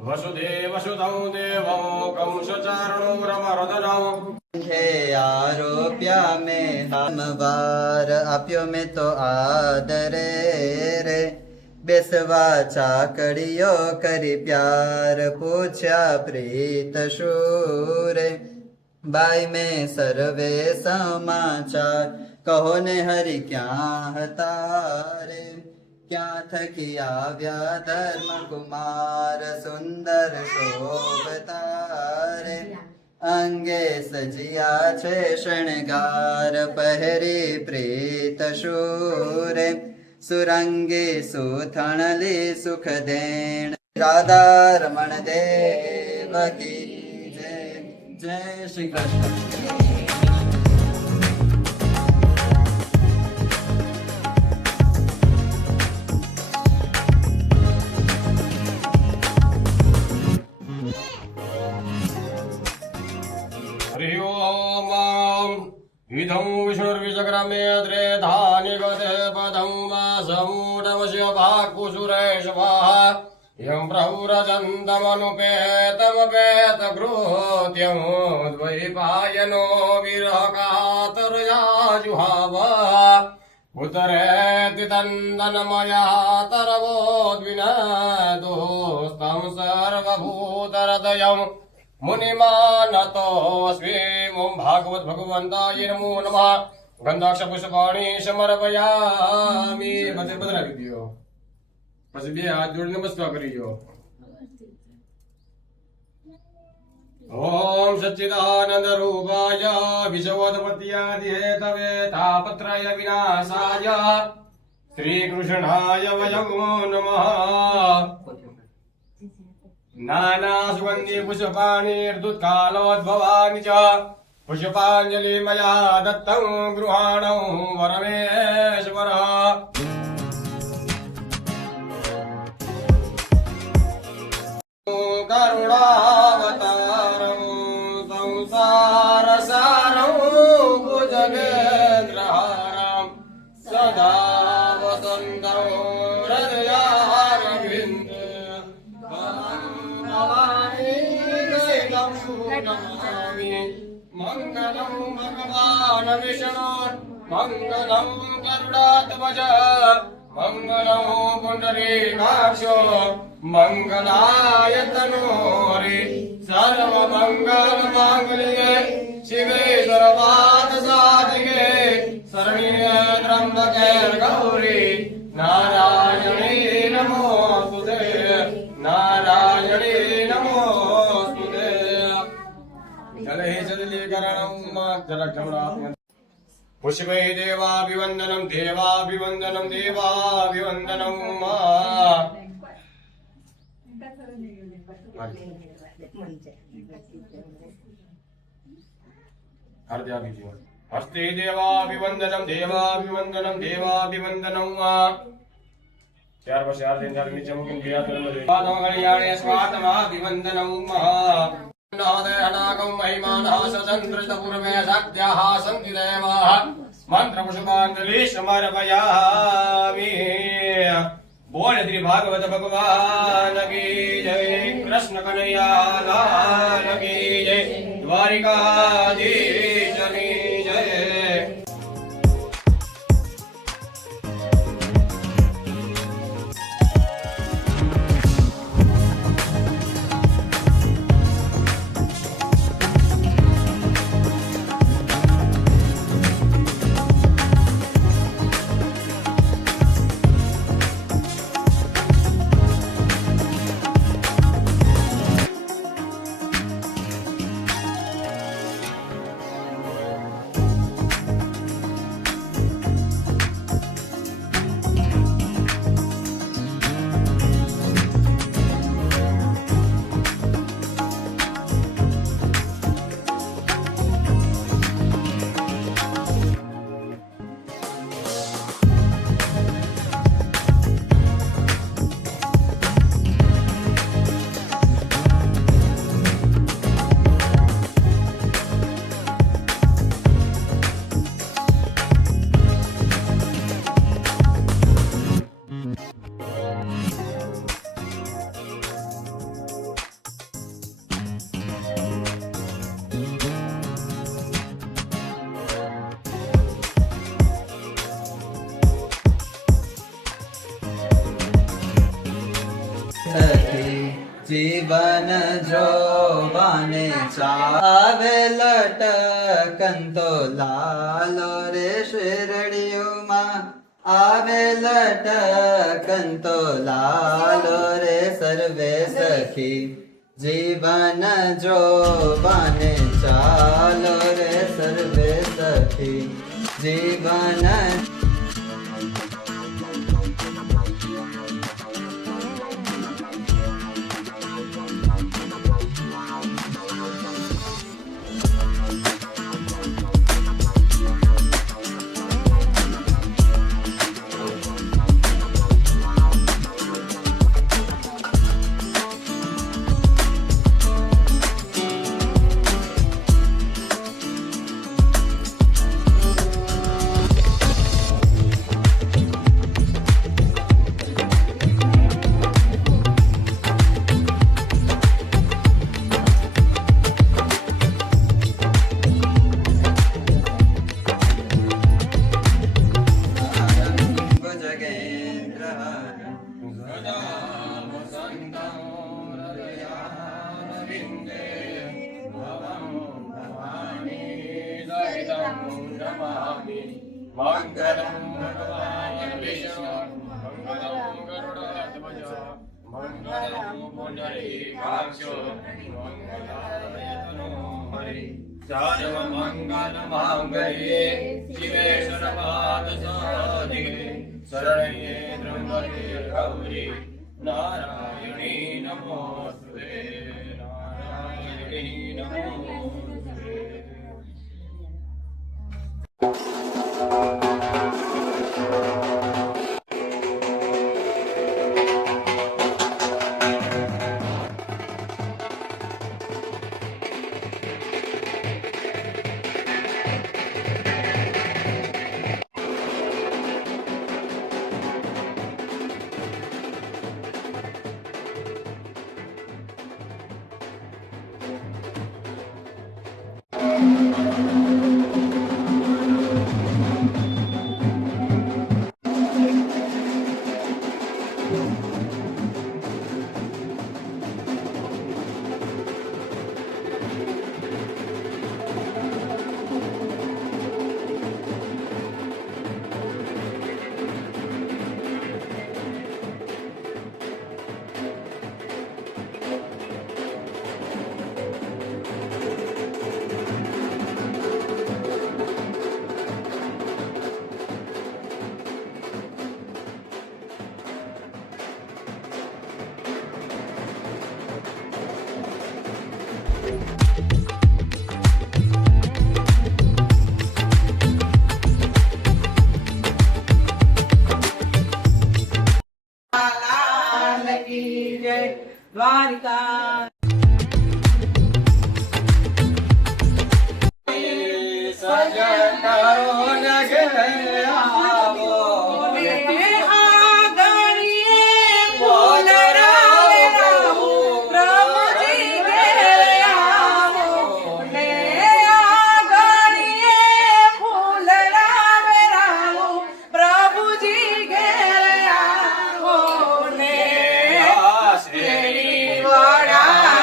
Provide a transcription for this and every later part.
वसुदेवसुतौ देवौ कंसचारणो रमरदनौ आरोप्या में हम वार आप्यो में तो आदरे रे बेसवा चाकड़ियो करी प्यार पूछा प्रीत शूरे बाई में सर्वे समाचार कहो ने हरि क्या हतारे क्या थकी आव्या धर्म कुमार सुंदर शोभतारे अंगे सजिया छे शृंगार पहरी प्रीत शूरे सुरंगी सुथणली सुख देण राधा रमण देव की जय जय श्री कृष्ण। विधं विष्णुर्विचक्रमे त्रेधानि गते पदं वासमूढमस्य भाकुसुरेश स्वाहा यं प्रव्रजन्तमनुपेतमपेतगृहोत्यं द्वैपायनो विरहकातरया जुहाव उतरेति तन्दनमया तरवोद्विनदोस्तं सर्वभूतहृदयम् मुनिमानतोऽस्मि ओं भागवत भगवंताय नमो नमः। गंधाक्ष पुष्पाणि समर्पयामि બધે પધરાવી દયો પછી બે હાથ જોડીને નમસ્કાર કરીજો। ओम सच्चिदानंद रूपाय विश्वोत्पत्त्यादि हेतवे तापत्रय विनाशाय श्री कृष्णाय वयं नमः। नाना सुगंधि पुष्पाणिर्दुत्कालोद्भवानि च पुष्पांजलि मया दत्तं गृहाणं वरमेश्वर। करुणावतारं संसारसारं भुजगेन्द्रहारं सदा वसन्तं हृदयारविन्दे मंगलं भगवान् विष्णु मंगलं गरुडात्मज मंगलं पुंडरीकाक्षो मंगलायतनो हरि सर्वमंगलमांगल्ये शिवे सर्वार्थसाधिके शरण्ये त्र्यंबके गौरी नारायणी नमोस्तुते नारायणी नमोस्तुते। जले जलीकरणं जलक्षमणं पुष्पै देवाभिवन्दनं देवाभिवन्दनं देवाभिवन्दनं हस्ते देवाभिवन्दनं देवाभिवन्दनं देवाभिवन्दनं चार वर्ष चार दिन चार नीचे मुकिन गया तो नंबर पादमगलियाणे स्वातमाभिवन्दनं नादयनाकं महिमानः सचन्द्रतपूर्वे शक्त्याः सन्ति देवाः मन्त्रपुष्पाञ्जलि समर्पयामि। बोल श्री भागवत भगवान की जय कृष्ण कन्हैया लाल की जय द्वारिकाधीश की जय। સખી જીવન જોવાને ચાવે લટકંતો લાલો રે શેરડીઓમાં આવે લટકંતો લાલો રે સર્વે સખી જીવન જોવાને ચાલો રે સર્વે સખી જીવન મંગલમ ભગવાન વિષ્ણુ મંગલમ ગરુડધ્વજ મંગલમ પુંડરીકાક્ષો મંગલાય તનોહરિ સર્વ મંગલ માંગલ્યે શિવે સર્વાર્થસાધિકે શરણ્યે ત્ર્યંબકે ગૌરી નારાયણી નમોસ્તુતે નારાયણી નમોસ્તુતે. દ્વારિકા સજન કરો નગરે આવો વાળા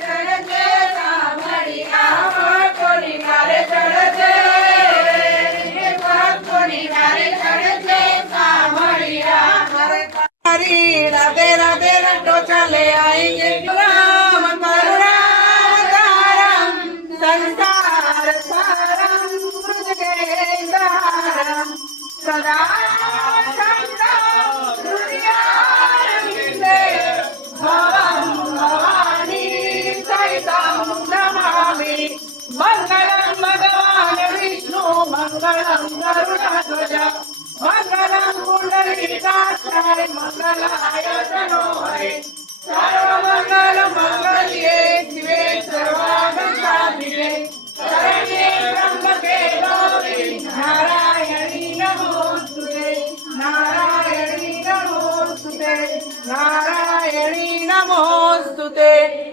ચડજે સાંભળિયા ભક્તોની નારે ચડજે ભક્તોની નારે ચડજે સાંભળિયા હરી રાધે રાધે રટો ચાલે આएंगे રામ કરુણા તારમ સંસાર સારમ મૃદગેન્દારમ સદા મંગલમ ભગવાન વિષ્ણુ મંગલમ ગરુડધ્વજ મંગલમ પુંડરીકાક્ષાય મંગલાય તનોહરે સર્વમંગલ મંગલ્યે શિવે સર્વાર્થસાધિકે શરણ્યે ત્ર્યંબકે ગૌરી નારાયણી નમોસ્તુતે નારાયણી નમોસ્તુતે નારાયણી નમોસ્તુતે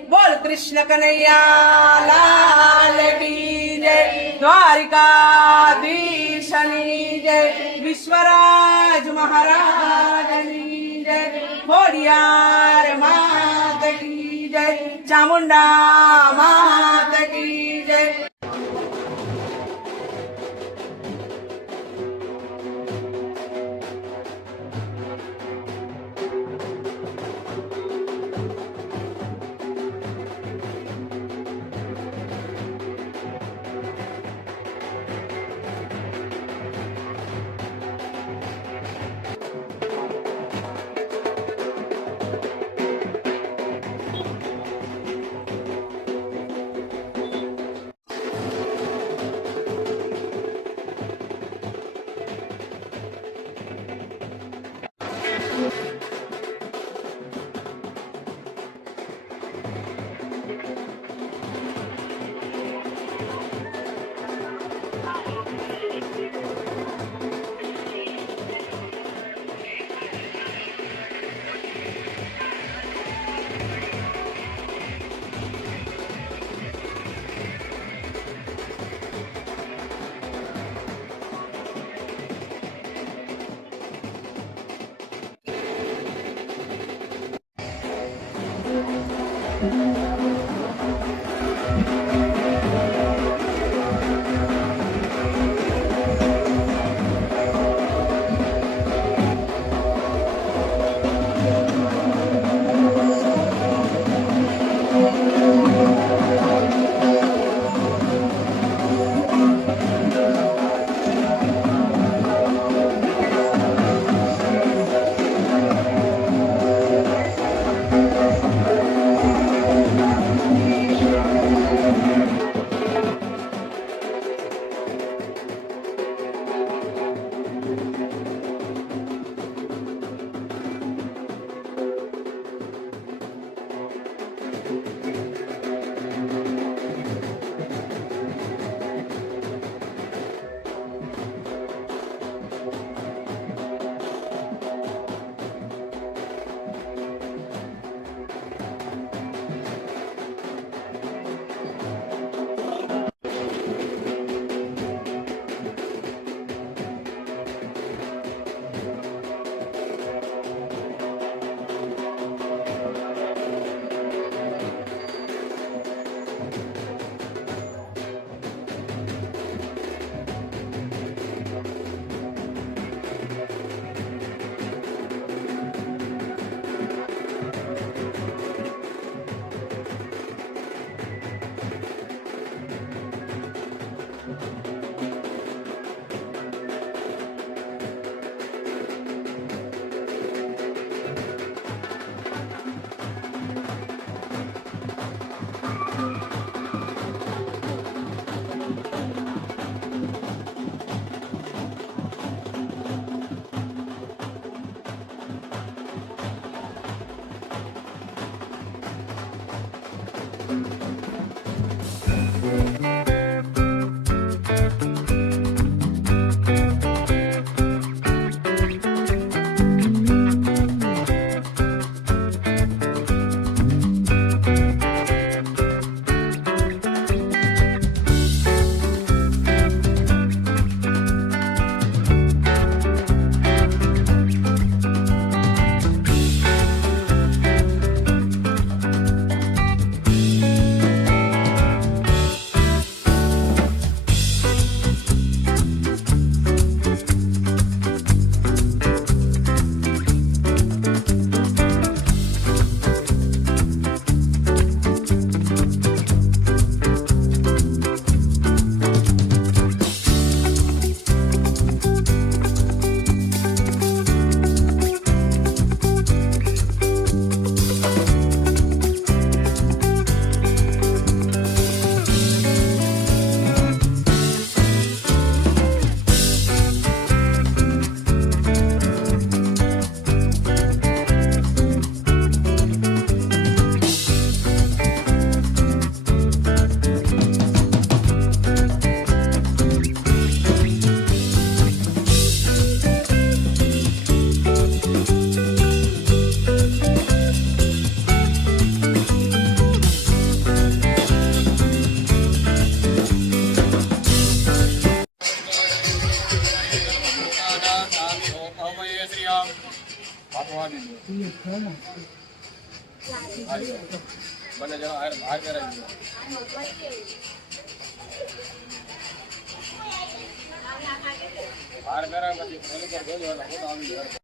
બોલ કૃષ્ણ કનૈયા લાલ કી જય દ્વારિકાધીશની જય વિશ્વરાજ મહારાજની જય ખોડિયાર માત કી જય ચામુંડા માત કી જય બંને જણા હાર કરાવી દો. હાર કરાવે પછી પેલું પર જોજો એટલે ફોટો આવી જાય.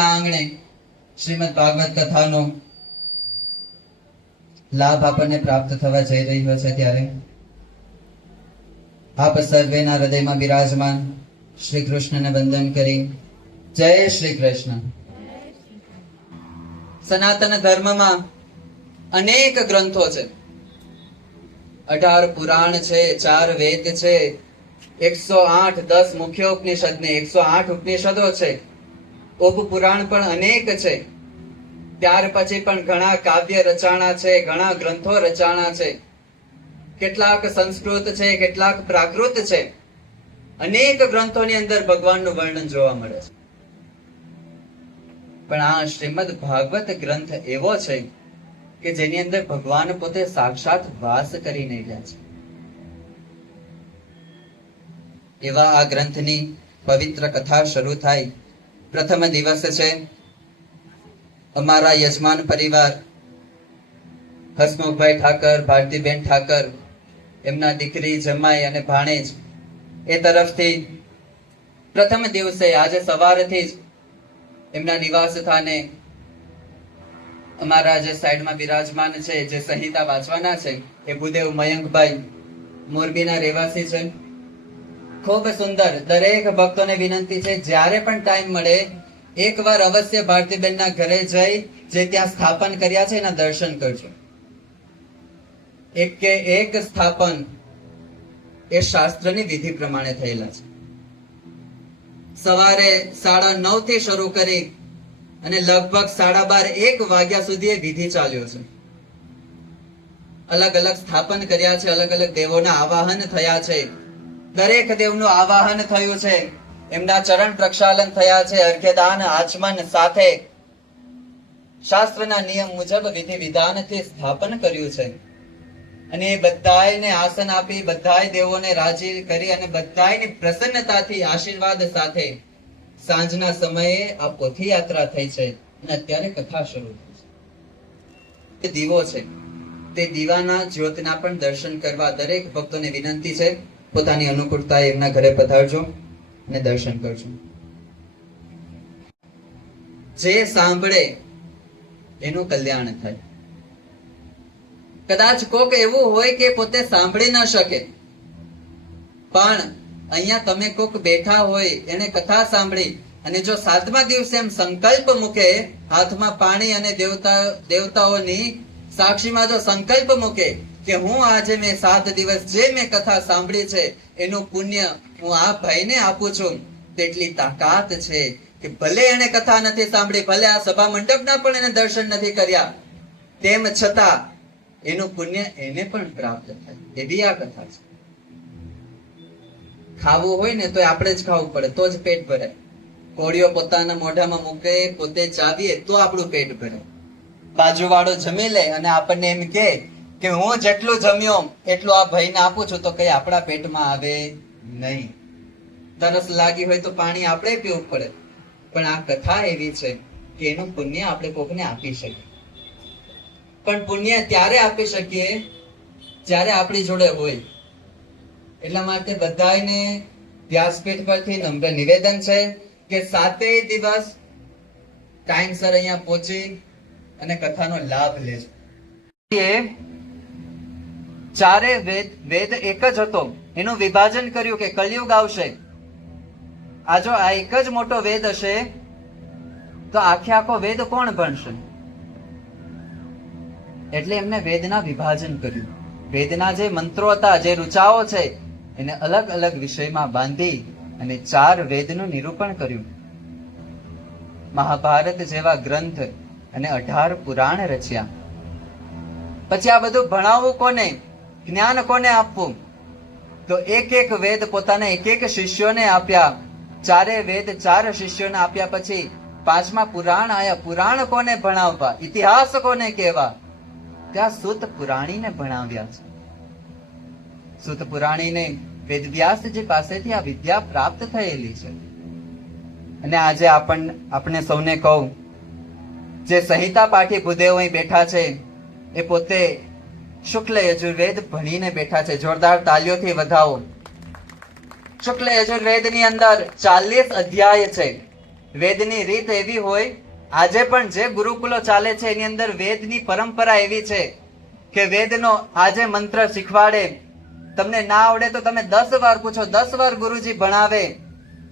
આંગણે શ્રીમદ ભાગવત કથાનો લાભ આપણને પ્રાપ્ત થવા જઈ રહ્યો છે ત્યારે આપ સર્વેના હૃદયમાં બિરાજમાન શ્રી કૃષ્ણને વંદન કરી જય શ્રી કૃષ્ણ. સનાતન ધર્મમાં અનેક ગ્રંથો છે, 18 પુરાણ છે, 4 વેદ છે, 108 10 મુખ્ય ઉપનિષદ ને 108 ઉપનિષદો છે, ઉપપુરાણ પણ અનેક છે. ત્યાર પછી પણ ઘણા કાવ્ય રચાણા છે, ઘણા ગ્રંથો રચાણા છે, કેટલાક સંસ્કૃત છે, કેટલાક પ્રાકૃત છે. અનેક ગ્રંથોની અંદર ભગવાનનું વર્ણન જોવા મળે છે. પણ આ શ્રીમદ ભાગવત ગ્રંથ એવો છે કે જેની અંદર ભગવાન પોતે સાક્ષાત વાસ કરીને ગયા છે. એવા આ ગ્રંથની પવિત્ર કથા શરૂ થાય. પ્રથમ દિવસ છે. અમારા યજમાન પરિવાર હસમુખભાઈ ઠાકર, ભારતીબેન ઠાકર, એમના દીકરી, જમાઈ અને ભાણેજ એ તરફથી પ્રથમ દિવસે આજે સવારથી જ એમના નિવાસ સ્થાને અમારા જે સાઈડમાં બિરાજમાન છે, જે સંહિતા વાંચવાના છે, એ ભૂદેવ મયંકભાઈ મોરબીના રહેવાસી છે. ખૂબ સુંદર. દરેક ભક્તોને વિનંતી છે જ્યારે પણ ટાઈમ મળે એકવાર અવશ્ય ભારતીબેનના ઘરે જઈ જે ત્યાં સ્થાપન કર્યા છે એના દર્શન કરજો. એક કે એક સ્થાપન એ શાસ્ત્રની વિધિ પ્રમાણે થયેલા છે. સવારે 9:30 થી શરૂ કરી અને લગભગ 12:30 1 વાગ્યા સુધી એ વિધિ ચાલ્યો છે. અલગ અલગ સ્થાપન કર્યા છે, અલગ અલગ દેવોના આવાહન થયા છે. દરેક દેવનું આવાહન થયું છે, એમના ચરણ પ્રક્ષાલન થયા છે, અર્ઘ્યદાન આચમન સાથે શાસ્ત્રના નિયમ મુજબ વિધિ વિધાનથી સ્થાપન કર્યું છે. અને એ બધાયને આસન આપી બધાય દેવોને રાજી કરી અને બધાયની પ્રસન્નતાથી આશીર્વાદ સાથે સાંજના સમયે આ પોથી યાત્રા થઈ છે. અને અત્યારે કથા શરૂ થઈ છે. દીવો છે, તે દીવાના જ્યોતના પણ દર્શન કરવા દરેક ભક્તોને વિનંતી છે. પોતાની અનુકૂળતા એમના ઘરે પધારજો અને દર્શન કરજો. જે સાંભળે એનું કલ્યાણ થાય. કદાચ કોક એવું હોય કે પોતે સાંભળી ન શકે, પણ અહીંયા તમે કોક બેઠા હોય, એને કથા સાંભળી અને જો 7મા દિવસે એમ સંકલ્પ મૂકે, હાથમાં પાણી અને દેવતાઓની સાક્ષીમાં જો સંકલ્પ મૂકે કે હું આજે મેં 7 દિવસ જે મેં કથા સાંભળી છે એનું પુણ્ય હું આ ભાઈને આપું છું, તેટલી તાકાત છે કે ભલે એને કથા નથી સાંભળી, ભલે આ સભા મંડપના પણ એને દર્શન નથી કર્યા, તેમ છતાં એનું પુણ્ય એને પણ પ્રાપ્ત થાય. એવી આ કથા છે. ખાવું હોય ને તો આપણે જ ખાવું પડે તો જ પેટ ભરાય. કોળીઓ પોતાના મોઢામાં મૂકે, પોતે ચાવીએ તો આપણું પેટ ભરાય. બાજુવાળો જમી લે અને આપણને એમ કે હું જેટલું જમ્યો એટલું આ ભાઈને આપું છું, તો કઈ આપણા પેટમાં આવે નહીં. તરસ લાગી હોય તો પાણી આપણે પીવું પડે. પણ આ કથા એવી છે કે એનું પુણ્ય આપણે કોકને આપી શકીએ. પણ પુણ્ય ત્યારે આપી શકીએ જ્યારે આપણી જોડે હોય. એટલા માટે બધાને વ્યાસપીઠ પરથી નમ્ર નિવેદન છે કે 7 દિવસ ટાઈમસર અહીંયા પહોંચી અને કથાનો લાભ લેજો. 4 વેદ એક જ હતો, એનું વિભાજન કર્યું કે કળિયુગ આવશે, આ જો આ એક જ મોટો વેદ હશે તો આખો વેદ કોણ ભણશે? એટલે એમને વેદના વિભાજન કર્યું. વેદના જે મંત્રો હતા, જે ઋચાઓ છે, એને અલગ અલગ વિષયમાં બાંધી અને 4 વેદનું નિરૂપણ કર્યું. મહાભારત જેવા ગ્રંથ અને 18 પુરાણ રચ્યા. પછી આ બધું ભણાવવું કોને, જ્ઞાન કોને આપવું? તો એક એક વેદ પોતાના એક એક શિષ્યોને આપ્યા. ચારે વેદ 4 શિષ્યોને આપ્યા. પછી 5મા પુરાણ આયા. પુરાણ કોને ભણાવવા, ઇતિહાસ કોને કહેવા? ત્યાં સૂત પુરાણીને ભણાવ્યા છે. સૂત પુરાણીને વેદવ્યાસજી પાસેથી આ વિદ્યા પ્રાપ્ત થયેલી છે. અને આજે આપણે સૌને કહું, જે સંહિતા પાઠી ભૂદેવ અહીં બેઠા છે એ પોતે શુક્લ યજુર્વેદ ભણીને બેઠા છે. જોરદાર તાલીઓથી વધાવો. શુક્લ યજુર્વેદની અંદર 40 અધ્યાય છે. વેદની રીત એવી હોય, આજે પણ જે ગુરુકુલો ચાલે છે એની અંદર વેદની પરંપરા એવી છે કે વેદનો આજે મંત્ર શીખવાડે. તમને ના આવડે તો તમે 10 વાર પૂછો, 10 વાર ગુરુજી ભણાવે,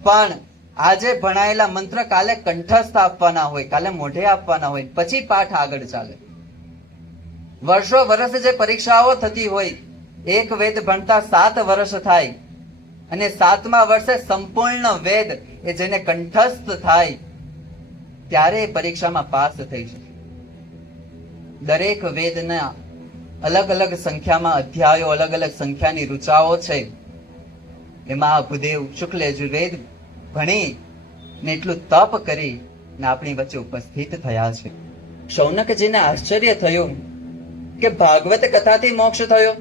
પણ આજે ભણાયેલા મંત્ર કાલે કંઠસ્થ આપવાના હોય, કાલે મોઢે આપવાના હોય, પછી પાઠ આગળ ચાલે. વર્ષો વર્ષ જે પરીક્ષાઓ થતી હોય, એક વેદ ભણતા 7 વર્ષ થાય અને 7મા વર્ષે સંપૂર્ણ વેદ એ જેને કંઠસ્થ થાય ત્યારે પરીક્ષામાં પાસ થઈ શકે. દરેક વેદના અલગ અલગ સંખ્યામાં અધ્યાયો, અલગ અલગ સંખ્યાની ઋચાઓ છે. એમાં ભૂદેવ શુક્લ યજુર્વેદ ભણી ને એટલું તપ કરી ને આપણી વચ્ચે ઉપસ્થિત થયા છે. શૌનકજીને આશ્ચર્ય થયું કે ભાગવત કથાથી મોક્ષ થયો,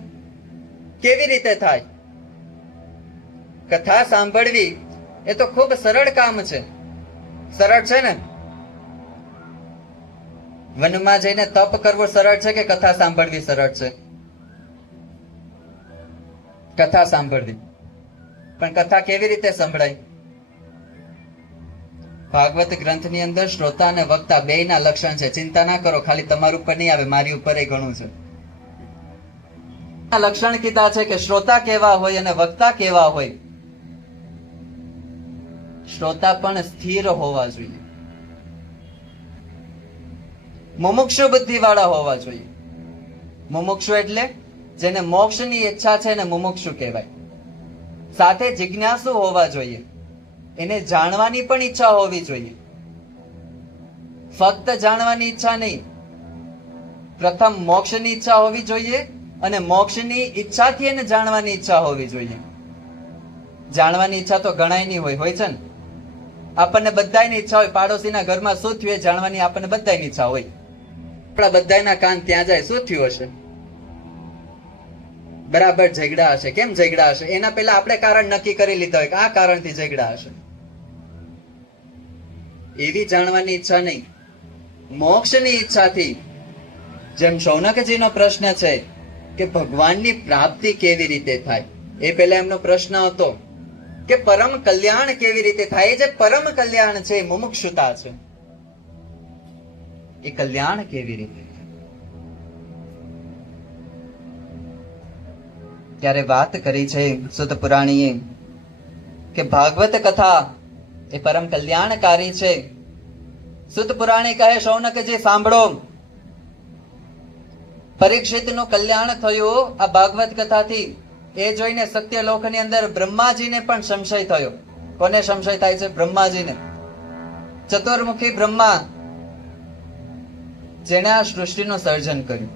કેવી રીતે થાય? કથા સાંભળવી એ તો ખૂબ સરળ કામ છે. સરળ છે ને? વનમાં જઈને તપ કરવું સરળ છે કે કથા સાંભળવી સરળ છે? કથા સાંભળવી. પણ કથા કેવી રીતે સંભળાય? ભાગવત ગ્રંથની અંદર શ્રોતા અને વક્તા બેયના લક્ષણ છે. ચિંતા ના કરો, ખાલી તમારું ઉપર નહીં આવે, મારી ઉપર એ ઘણું છે. લક્ષણ કીધા છે કે શ્રોતા કેવા હોય અને વક્તા કેવા હોય. શ્રોતા પણ સ્થિર હોવા જોઈએ, મુમુક્ષુ બુદ્ધિ વાળા હોવા જોઈએ. મુમુક્ષુ એટલે જેને મોક્ષની ઈચ્છા છે ને મુમુક્ષુ કહેવાય. સાથે જિજ્ઞાસુ હોવા જોઈએ, એને જાણવાની પણ ઈચ્છા હોવી જોઈએ. ફક્ત જાણવાની ઈચ્છા નહીં, પ્રથમ મોક્ષની ઈચ્છા હોવી જોઈએ અને મોક્ષની ઈચ્છાથી એને જાણવાની ઈચ્છા હોવી જોઈએ. જાણવાની ઈચ્છા તો ઘણાયની હોય છે ને? આપણને બધાની ઈચ્છા હોય. પાડોશીના ઘરમાં શું થયું એ જાણવાની આપણને બધાની ઈચ્છા હોય. આપણા બધાના કાન ત્યાં જાય, શું થયું હશે? બરાબર ઝઘડા હશે. કેમ ઝઘડા હશે? એના પહેલા આપણે કારણ નક્કી કરી લીધા હોય કે આ કારણથી ઝઘડા હશે. એવી જાણવાની ઈચ્છા નહીં, મોક્ષની ઈચ્છાથી. જેમ શૌનકજીનો પ્રશ્ન છે કે ભગવાનની પ્રાપ્તિ કેવી રીતે થાય, એ પહેલા એમનો પ્રશ્ન હતો કે પરમ કલ્યાણ કેવી રીતે થાય. જે પરમ કલ્યાણ છે મુમુક્ષુતા છે, એ કલ્યાણ કેવી રીતે? ત્યારે વાત કરી છે સુત પુરાણીએ કે ભાગવત કથા એ પરમ કલ્યાણકારી છે. સુત પુરાણી કહે, શૌનકજી સાંભળો, પરીક્ષિતનું કલ્યાણ થયું આ ભાગવત કથાથી. એ જોઈને સત્યલોકની અંદર બ્રહ્માજીને પણ સંશય થયો. કોને સંશય થાય છે? બ્રહ્માજીને. ચતુર્મુખી બ્રહ્મા, જેણે આ સૃષ્ટિનું સર્જન કર્યું,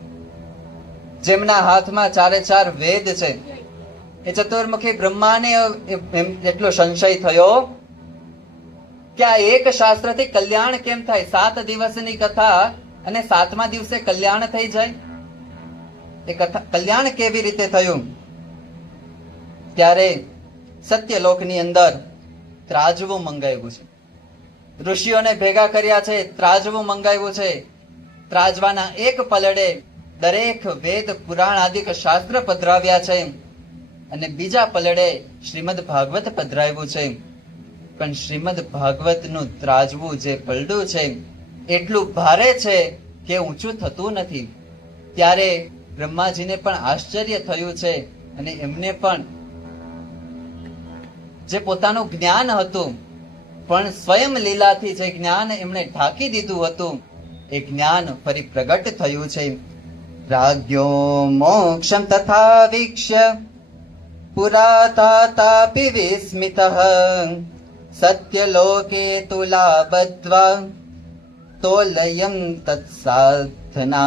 જેમના હાથમાં 4 વેદ છે, એ ચતુર્મુખી બ્રહ્માને એટલો સંશય થયો કે આ એક શાસ્ત્રથી કલ્યાણ કેમ થાય? 7 દિવસની કથા અને 7મા દિવસે કલ્યાણ થઈ જાય? એ કથા કલ્યાણ કેવી રીતે થયું? ત્યારે સત્યલોકની અંદર ત્રાજવું મંગાવ્યું છે. ઋષિઓને ભેગા કર્યા છે, ત્રાજવું મંગાવ્યું છે. ત્રાજવાના એક પલડે દરેક વેદ પુરાણ આદિક શાસ્ત્ર પધરાવ્યા છે અને બીજા પલડે શ્રીમદ ભાગવત પધરાવ્યું છે. પણ શ્રીમદ ભાગવતનું ત્રાજવું જે પલડું છે એટલું ભારે છે કે ઊંચું થતું નથી. ત્યારે બ્રહ્માજીને પણ આશ્ચર્ય થયું છે અને એમને પણ જે પોતાનું જ્ઞાન હતું પણ સ્વયં લીલાથી જે જ્ઞાન એમણે ઢાંકી દીધું હતું એ જ્ઞાન ફરી પ્રગટ થયું છે. રાજ્યો મોક્ષમ તથા વીક્ષ્ય પુરાતાપી વિસ્મિતઃ સત્યલોકે તુલાબદ્ધ્વા તોલયં તત્સાધનાચ્ય.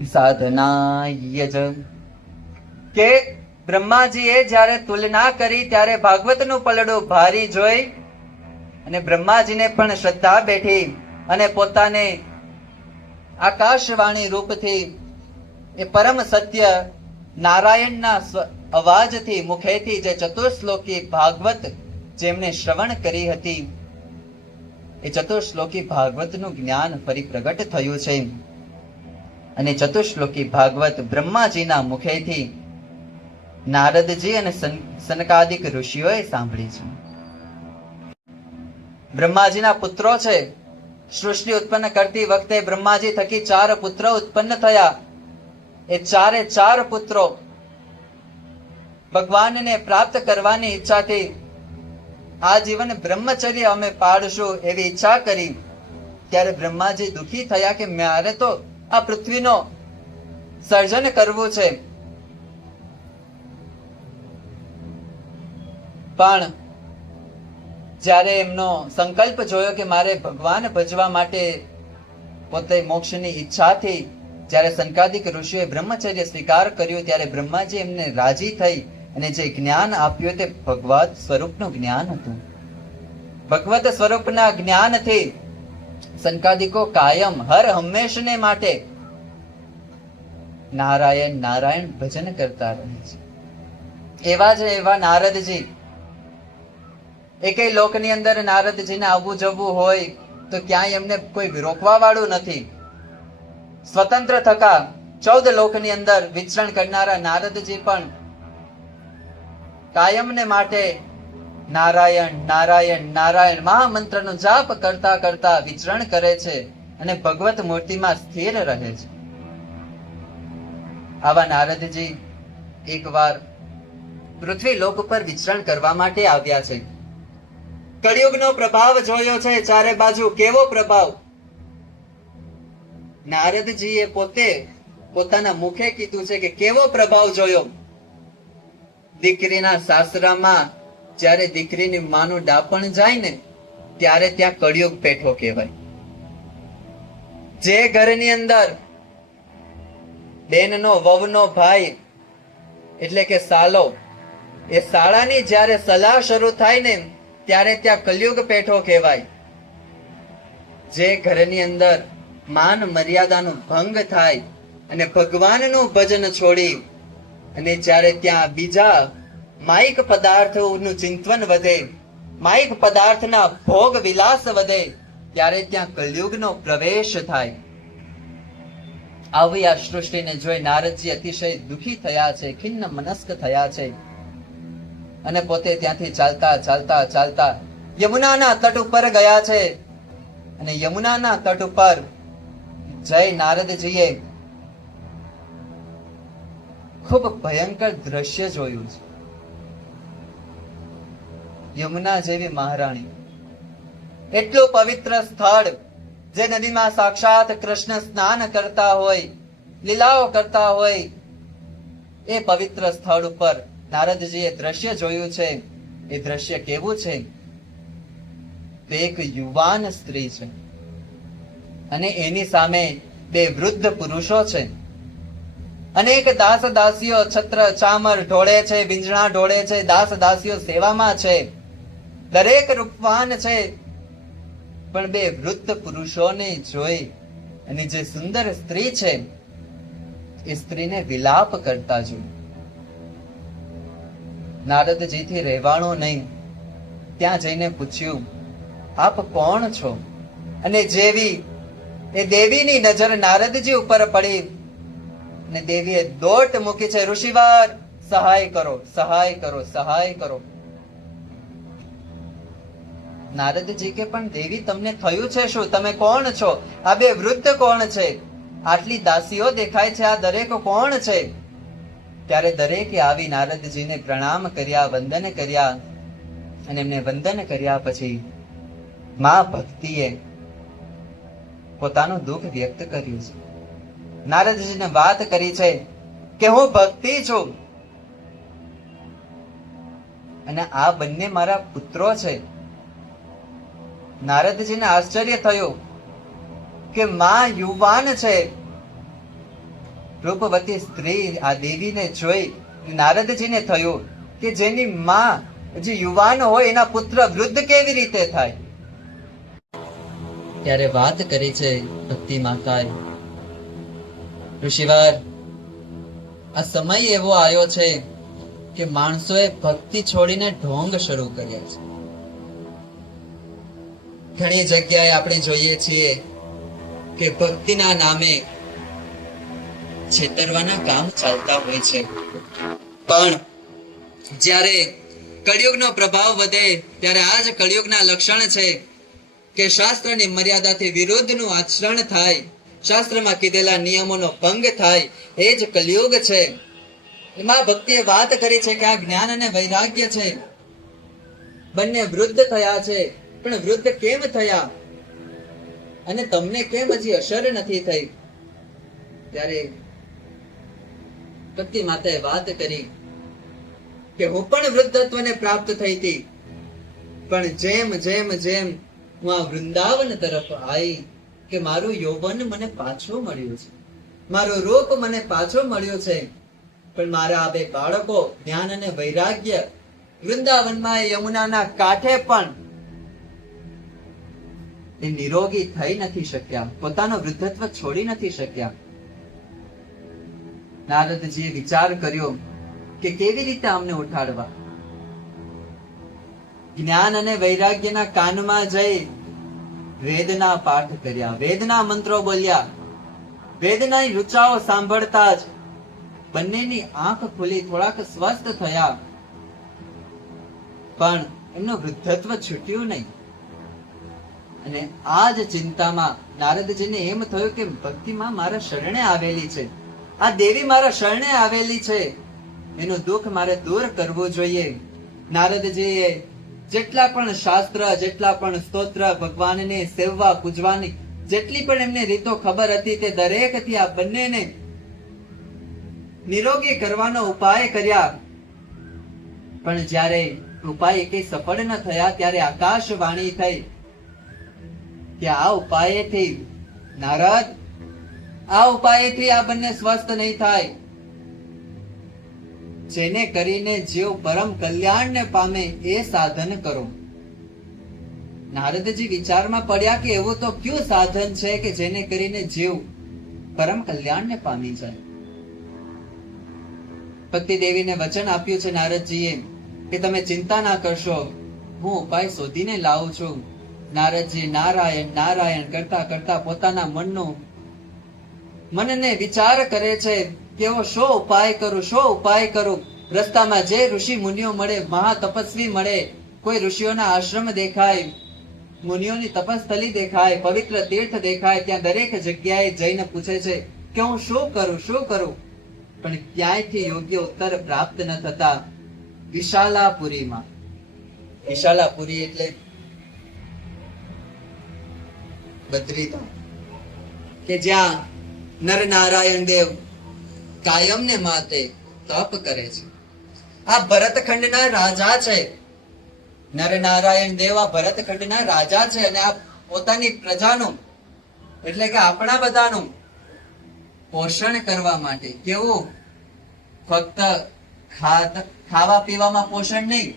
સાધનાય જ. કે બ્રહ્માજીએ જ્યારે તુલના કરી ત્યારે ભાગવતનું પલડું ભારી જોઈ અને બ્રહ્માજીને પણ શ્રદ્ધા બેઠી અને પોતાને આકાશવાણી રૂપથી એ પરમ સત્ય નારાયણના અવાજથી મુખેથી જે ચતુશ્લોકી ભાગવત જેમને શ્રવણ કરી હતી એ ચતુશ્લોકી ભાગવતનું જ્ઞાન ફરી પ્રગટ થયું છે અને ચતુશ્લોકી ભાગવત બ્રહ્માજીના મુખેથી નારદજી અને સનકાદિક ઋષિઓએ સાંભળી છે. બ્રહ્માજીના પુત્રો છે. સૃષ્ટિ ઉત્પન્ન કરતી વખતે બ્રહ્માજી થકી 4 પુત્ર ઉત્પન્ન થયા. એ 4 પુત્રો ભગવાનને પ્રાપ્ત કરવાની ઈચ્છાથી આ જીવન બ્રહ્મચર્ય અમે પાડશું એવી ઈચ્છા કરી. ત્યારે બ્રહ્માજી દુખી થયા કે મારે તો આ પૃથ્વીનો સર્જન કરવું છે, પણ જ્યારે એમનો સંકલ્પ જોયો કે મારે ભગવાન ભજવા માટે પોતે મોક્ષની ઈચ્છાથી જ્યારે સંકાદિક ઋષિઓએ બ્રહ્મચર્ય સ્વીકાર કર્યું ત્યારે બ્રહ્માજી એમને રાજી થઈ અને જે જ્ઞાન આપ્યું તે ભગવત સ્વરૂપનું જ્ઞાન હતું. ભગવત સ્વરૂપના જ્ઞાનથી સંકાદિકો કાયમ હર હંમેશને માટે નારાયણ નારાયણ ભજન કરતા રહે છે. એવા જ એવા નારદજી, એકેય લોકની અંદર નારદજીને આવવું જવું હોય તો ક્યાંય એમને કોઈ રોકવા વાળું નથી. સ્વતંત્ર થકા 14 લોકની અંદર વિચરણ કરનારા નારદજી પણ કાયમને માટે નારાયણ નારાયણ નારાયણ મહામંત્રનો જાપ કરતા કરતા વિચરણ કરે છે અને ભગવત મૂર્તિમાં સ્થિર રહે છે. આવા નારદજી એકવાર પૃથ્વી લોક પર વિચરણ કરવા માટે આવ્યા છે. કળિયુગનો પ્રભાવ જોયો છે ચારે બાજુ. કેવો પ્રભાવ! નારદજીએ પોતે પોતાના મુખે કીધું છે કે કેવો પ્રભાવ જોયો. દીકરીના સાસરામાં જ્યારે દીકરીની માનું ડાપણ જાય ને ત્યારે ત્યાં કળિયુગ પેઠો કહેવાય. જે ઘરની અંદર બેનનો વહુનો ભાઈ એટલે કે સાલો, એ શાળાની જ્યારે સલાહ શરૂ થાય ને ત્યારે ત્યાં કલયુગ પેઠો કહેવાય. જે ઘરની અંદર માન મર્યાદાનો ભંગ થાય અને ભગવાનનું ભજન છોડી અને જ્યારે ત્યાં બીજા માયિક પદાર્થોનું ચિંતન વધે, માયિક પદાર્થના ભોગ વિલાસ વધે, ત્યારે ત્યાં કલયુગનો પ્રવેશ થાય. આવી આ સૃષ્ટિને જોઈ નારદજી અતિશય દુખી થયા છે, ખિન્ન મનસ્ક થયા છે અને પોતે ત્યાંથી ચાલતા ચાલતા ચાલતા યમુનાના તટ ઉપર ગયા છે. અને યમુનાના તટ ઉપર જય નારદજીએ ખૂબ ભયંકર દ્રશ્ય જોયું છે. યમુના જેવી મહારાણી, એટલું પવિત્ર સ્થળ, જે નદીમાં સાક્ષાત કૃષ્ણ સ્નાન કરતા હોય, લીલાઓ કરતા હોય, એ પવિત્ર સ્થળ ઉપર નારદજીએ દ્રશ્ય જોયું છે. એ દ્રશ્ય કેવું છે? તે એક યુવાન સ્ત્રી છે અને એની સામે 2 વૃદ્ધ પુરુષો છે. અનેક દાસ દાસીઓ છત્ર ચામર ઢોળે છે, વિંજણા ઢોળે છે, દાસ દાસીઓ સેવામાં છે, દરેક રૂપવાન છે. પણ 2 વૃદ્ધ પુરુષોને જોઈ અને જે સુંદર સ્ત્રી છે એ સ્ત્રીને વિલાપ કરતા જોઈ. નારદજીથી રહેવાણું નહીં. ત્યાં જઈને પૂછ્યું, આપ કોણ છો? અને જેવી એ દેવીની નજર નારદજી ઉપર પડી અને દેવીએ દોટ મૂકી છે, ઋષિવાર સહાય કરો, સહાય કરો, સહાય કરો. નારદજી કે પણ દેવી તમને થયું છે શું? તમે કોણ છો? આ 2 વૃદ્ધ કોણ છે? આટલી દાસીઓ દેખાય છે, આ દરેક કોણ છે? ત્યારે દરેકે આવી નારદજીને પ્રણામ કર્યા, વંદન કર્યા અને એમને વંદન કર્યા પછી માં ભક્તિએ પોતાનું દુઃખ વ્યક્ત કર્યું છે. નારદજીને વાત કરી છે કે હું ભક્તિ છું અને આ બંને મારા પુત્રો છે. નારદજીને આશ્ચર્ય થયું કે માં યુવાન છે રૂપવતી સ્ત્રી આ દેવીને જોઈ નારદજીને થયું કે જેની માં જે યુવાન હોય એના પુત્ર વૃદ્ધ કેવી રીતે થાય? ત્યારે વાત કરી છે ભક્તિ માતાએ, ઋષિવાર આ સમય એવો આવ્યો છે કે માણસોએ ભક્તિ છોડીને ઢોંગ શરૂ કર્યા છે. ઘણી જગ્યાએ આપણે જોઈએ છીએ કે ભક્તિના નામે છેતરવાના કામ ચાલતા હોય છે. પણ જ્યારે કળિયુગનો પ્રભાવ વધે ત્યારે આ જ કળિયુગના લક્ષણ છે કે શાસ્ત્રની મર્યાદાથી વિરુદ્ધનું આચરણ થાય, શાસ્ત્રમાં કીધેલા નિયમોનો ભંગ થાય. એ જ કલિયુગ છે. એમાં ભક્તિએ વાત કરી છે કે આ જ્ઞાન અને વૈરાગ્ય છે, બંને વૃદ્ધ થયા છે. પણ વૃદ્ધ કેમ થયા અને તમને કેમ હજી અસર નથી થઈ? ત્યારે ભક્તિ માતાએ વાત કરી કે હું પણ વૃદ્ધત્વને પ્રાપ્ત થઈ હતી, પણ જેમ જેમ જેમ હું આ વૃંદાવન તરફ આવી કે મારું યૌવન મને પાછું મળ્યું છે, મારું રૂપ મને પાછું મળ્યું છે. પણ મારા આ બે બાળકો જ્ઞાન અને વૈરાગ્ય વૃંદાવનમાં યમુનાના કાંઠે પણ એ નિરોગી થઈ નથી શક્યા, પોતાનું વૃદ્ધત્વ છોડી નથી શક્યા. નારદજીએ વિચાર કર્યો કે કેવી રીતે અમને ઉઠાડવા. જ્ઞાન અને વૈરાગ્યના કાનમાં જઈ વેદના પાઠ કર્યા, વેદના મંત્રો બોલ્યા. વેદના રૂચાઓ સાંભળતા જ બંનેની આંખ ખુલી, થોડાક સ્વસ્થ થયા, પણ એમનું વૃદ્ધત્વ છૂટ્યું નહીં. અને આ જ ચિંતામાં નારદજીને એમ થયું કે ભક્તિમાં મારા શરણે આવેલી છે, આ દેવી મારા શરણે આવેલી છે, એનું દુઃખ મારે દૂર કરવું જોઈએ. નારદજીએ જેટલા પણ શાસ્ત્ર, જેટલા પણ સ્તોત્ર, ભગવાનને સેવવા પૂજવાની જેટલી પણ એમને રીતો ખબર હતી તે દરેકથી આ બંનેને નિરોગી કરવાનો ઉપાય કર્યા. પણ જ્યારે ઉપાય કઈ સફળ ન થયા ત્યારે આકાશવાણી થઈ કે આ ઉપાયથી નારદ, આ ઉપાયથી આ બંને સ્વસ્થ નહીં થાય. જેને કરીને જીવ પરમ કલ્યાણને પામે એ સાધન કરો. નારદજી વિચારમાં પડ્યા કે એવું તો કયું સાધન છે કે જેને કરીને જીવ પરમ કલ્યાણને પામી જાય. ભક્તિ દેવીને વચન આપ્યું છે નારદજીએ કે તમે ચિંતા ના કરશો, હું ઉપાય શોધીને લાવું છું. નારદજી નારાયણ નારાયણ કરતા કરતા પોતાના મનને વિચાર કરે છે કે એવો શો ઉપાય કરું, શો ઉપાય કરું. રસ્તામાં જે ઋષિ મુનિઓ મળે, મહા તપસ્વી મળે, કોઈ ઋષિઓના આશ્રમ દેખાય, મુનિઓની તપસ્થલી દેખાય, પવિત્ર તીર્થ દેખાય, ત્યાં દરેક જગ્યાએ જઈને પૂછે છે કે હું શું કરું, શું કરું. પણ ક્યાંયથી યોગ્ય ઉત્તર પ્રાપ્ત ન થતા વિશાલાપુરીમાં, વિશાલાપુરી એટલે બદ્રીધામ, કે જ્યાં નર નારાયણ દેવ કાયમને માટે તપ કરે છે. આ ભરતખંડના રાજા છે. નર નારાયણ દેવ આ ભરતખંડના રાજા છે અને આ પોતાની પ્રજાનું એટલે કે આપણા બધાનું પોષણ કરવા માટે, કેવું ફક્ત ખાવા પીવામાં પોષણ નહીં,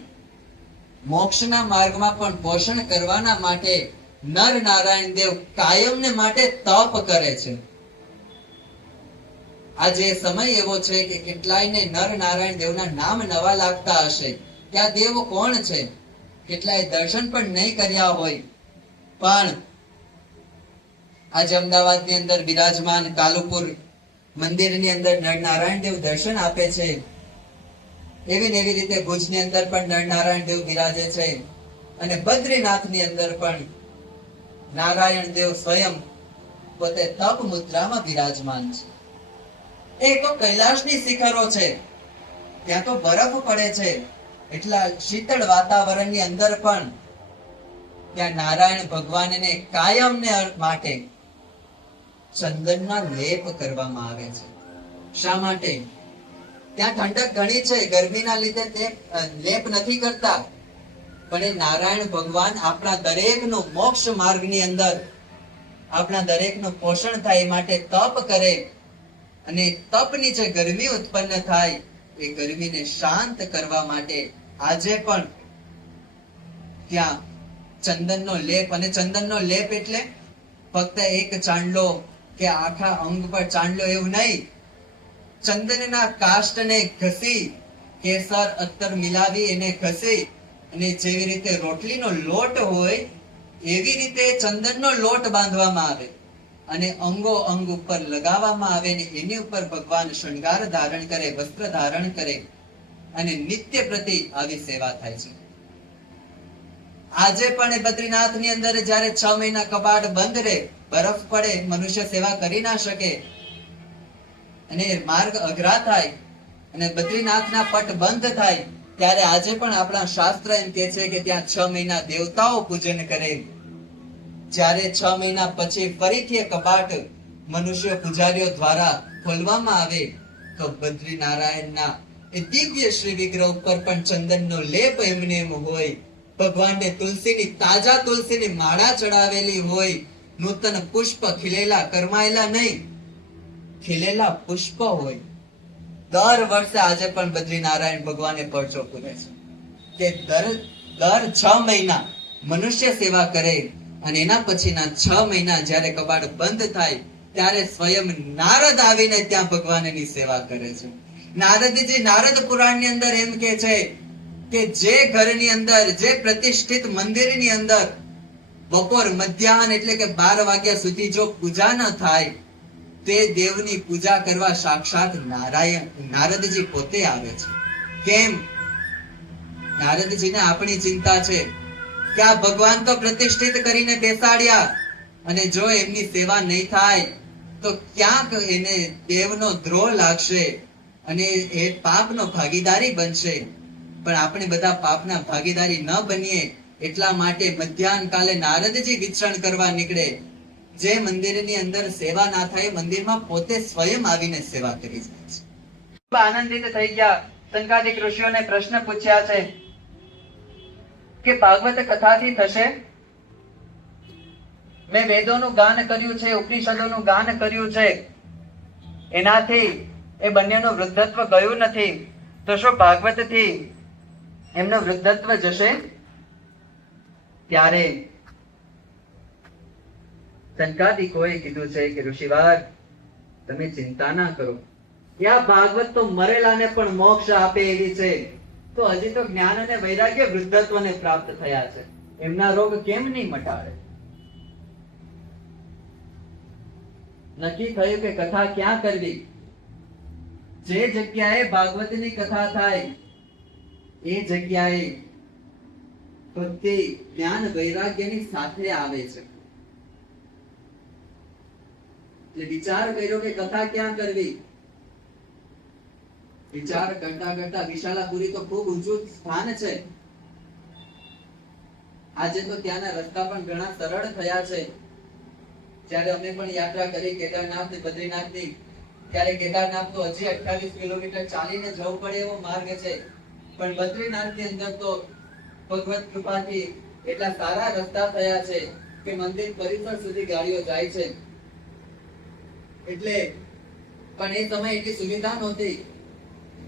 મોક્ષના માર્ગમાં પણ પોષણ કરવાના માટે નર નારાયણ દેવ કાયમને માટે તપ કરે છે. આજે સમય એવો છે કે કેટલાયને નર નારાયણ દેવના નામ નવા લાગતા હશે કે આ દેવ કોણ છે, કેટલાય દર્શન પણ નહીં કર્યા હોય. પણ આજે અમદાવાદની અંદર બિરાજમાન કાલુપુર મંદિરની અંદર નર નારાયણ દેવ દર્શન આપે છે. એવી ને એવી રીતે ભુજની અંદર પણ નર નારાયણ દેવ બિરાજે છે અને બદ્રીનાથની અંદર પણ નારાયણ દેવ સ્વયં પોતે તપ મુદ્રામાં બિરાજમાન છે. એ તો કૈલાશની શિખરો છે, ત્યાં તો બરફ પડે છે, એટલા શીતળ વાતાવરણની અંદર પણ ત્યાં નારાયણ ભગવાનને કાયમને માટે ચંદનના લેપ કરવામાં આવે છે. શા માટે? ત્યાં ઠંડક ઘણી છે, ગરમીના લીધે તે લેપ નથી કરતા, પણ એ નારાયણ ભગવાન આપણા દરેકનું મોક્ષ માર્ગની અંદર આપણા દરેકનું પોષણ થાય એ માટે તપ કરે અને તપની જે ગરમી ઉત્પન્ન થાય એ ગરમીને શાંત કરવા માટે આજે પણ ત્યાં ચંદનનો લેપ, અને ચંદનનો લેપ એટલે ફક્ત એક ચાંદલો કે આખા અંગ પર ચાંદલો એવું નહીં, ચંદનના કાષ્ટને ઘસી, કેસર અત્તર મિલાવી એને ઘસી, અને જેવી રીતે રોટલીનો લોટ હોય એવી રીતે ચંદનનો લોટ બાંધવામાં આવે અને અંગો અંગ ઉપર લગાવવામાં આવે, ને એની ઉપર ભગવાન શૃંગાર ધારણ કરે, વસ્ત્ર ધારણ કરે, અને નિત્ય પ્રતિ આવી સેવા થાય છે. આજે પણ એ બદ્રીનાથ ની અંદર જયારે 6 મહિના કબાટ બંધ રહે, બરફ પડે, મનુષ્ય સેવા કરી ના શકે અને માર્ગ અઘરા થાય અને બદ્રીનાથના પટ બંધ થાય, ત્યારે આજે પણ આપણા શાસ્ત્ર એમ કહે છે કે ત્યાં 6 મહિના દેવતાઓ પૂજન કરે. જ્યારે 6 મહિના પછી ફરીથી એ કબાટ મનુષ્ય પૂજારીઓ દ્વારા ખોલવામાં આવે તો બદ્રીનારાયણના એ દિવ્ય શ્રી વિગ્રહ ઉપર પણ ચંદનનો લેપ એમને એમ હોય, ભગવાનને તુલસીની, તાજા તુલસીની માળા ચડાવેલી હોય, નૂતન પુષ્પ ખીલેલા, કરમાયેલા નહીં, ખીલેલા પુષ્પ હોય. દર વર્ષે આજે પણ બદ્રીનારાયણ ભગવાને પરચો પૂરે છે કે દર 6 મહિના મનુષ્ય સેવા કરે, અને એના પછીના 6 મહિના જ્યારે કબાટ બંધ થાય ત્યારે સ્વયં નારદ આવીને ત્યાં ભગવાનની સેવા કરે છે. નારદજી નારદ પુરાણની અંદર એમ કે છે કે જે ઘરની અંદર, જે પ્રતિષ્ઠિત મંદિરની અંદર બપોર મધ્યાહન એટલે કે 12 વાગ્યા સુધી જો પૂજા ન થાય તે દેવની પૂજા કરવા સાક્ષાત નારદજી પોતે આવે છે. કેમ? નારદજીને આપણી ચિંતા છે કે આ ભગવાન તો પ્રતિષ્ઠિત કરીને બેસાડ્યા, અને જો એમની સેવા નહીં થાય તો ક્યાંક એને દેવનો દ્રોહ લાગશે અને એ પાપનો ભાગીદારી બનશે. પણ આપણે બધા પાપના ભાગીદારી ન બનીએ એટલા માટે મધ્યાહન કાલે નારદજી વિચરણ કરવા નીકળે. જે મંદિરની અંદર સેવા ના થાય મંદિરમાં પોતે સ્વયં આવીને સેવા કરી જાય છે. ખૂબ આનંદિત થઈ ગયા. સંકાદિક ઋષિઓને પ્રશ્ન પૂછ્યા છે કે ભાગવત કથાથી થશે? મેં વેદોનું ગાન કર્યું છે, ઉપનિષદોનું ગાન કર્યું છે, એનાથી એ બંનેનું વૃદ્ધત્વ ગયું નથી, તો શું ભાગવતથી એમનું વૃદ્ધત્વ જશે? ત્યારે સંકાદિકોએ કીધું છે કે ઋષિવાર, તમે ચિંતા ના કરો, આ ભાગવત તો મરેલાને પણ મોક્ષ આપે એવી છે, તો હજી તો જ્ઞાન અને વૈરાગ્ય વૃદ્ધત્વને પ્રાપ્ત થયા છે, એમના રોગ કેમ નહીં મટાડે? નક્કી થયું કે કથા ક્યાં કરવી? જે જગ્યાએ ભાગવતની કથા થાય એ જગ્યાએ ભક્તિ, જ્ઞાન, વૈરાગ્યની સાથે આવે છે. એટલે વિચાર કર્યો કે કથા ક્યાં કરવી. વિચાર કરતા કરતા વિશાલાપુરી તો ખૂબ ઊંચું સ્થાન છે. આજે તો ત્યાંના રસ્તા પણ ઘણા સરળ થયા છે. જ્યારે અમે પણ યાત્રા કરી કેદારનાથ ને બદ્રીનાથ ની, ત્યારે કેદારનાથ તો હજી 28 કિલોમીટર ચાલીને જવું પડે એવો માર્ગ છે, પણ બદ્રીનાથ ની અંદર તો ભગવત કૃપાથી એટલા સારા રસ્તા થયા છે કે મંદિર પરિસર સુધી ગાડીઓ જાય છે. એટલે પણ એ સમય એટલી સુવિધા નહોતી.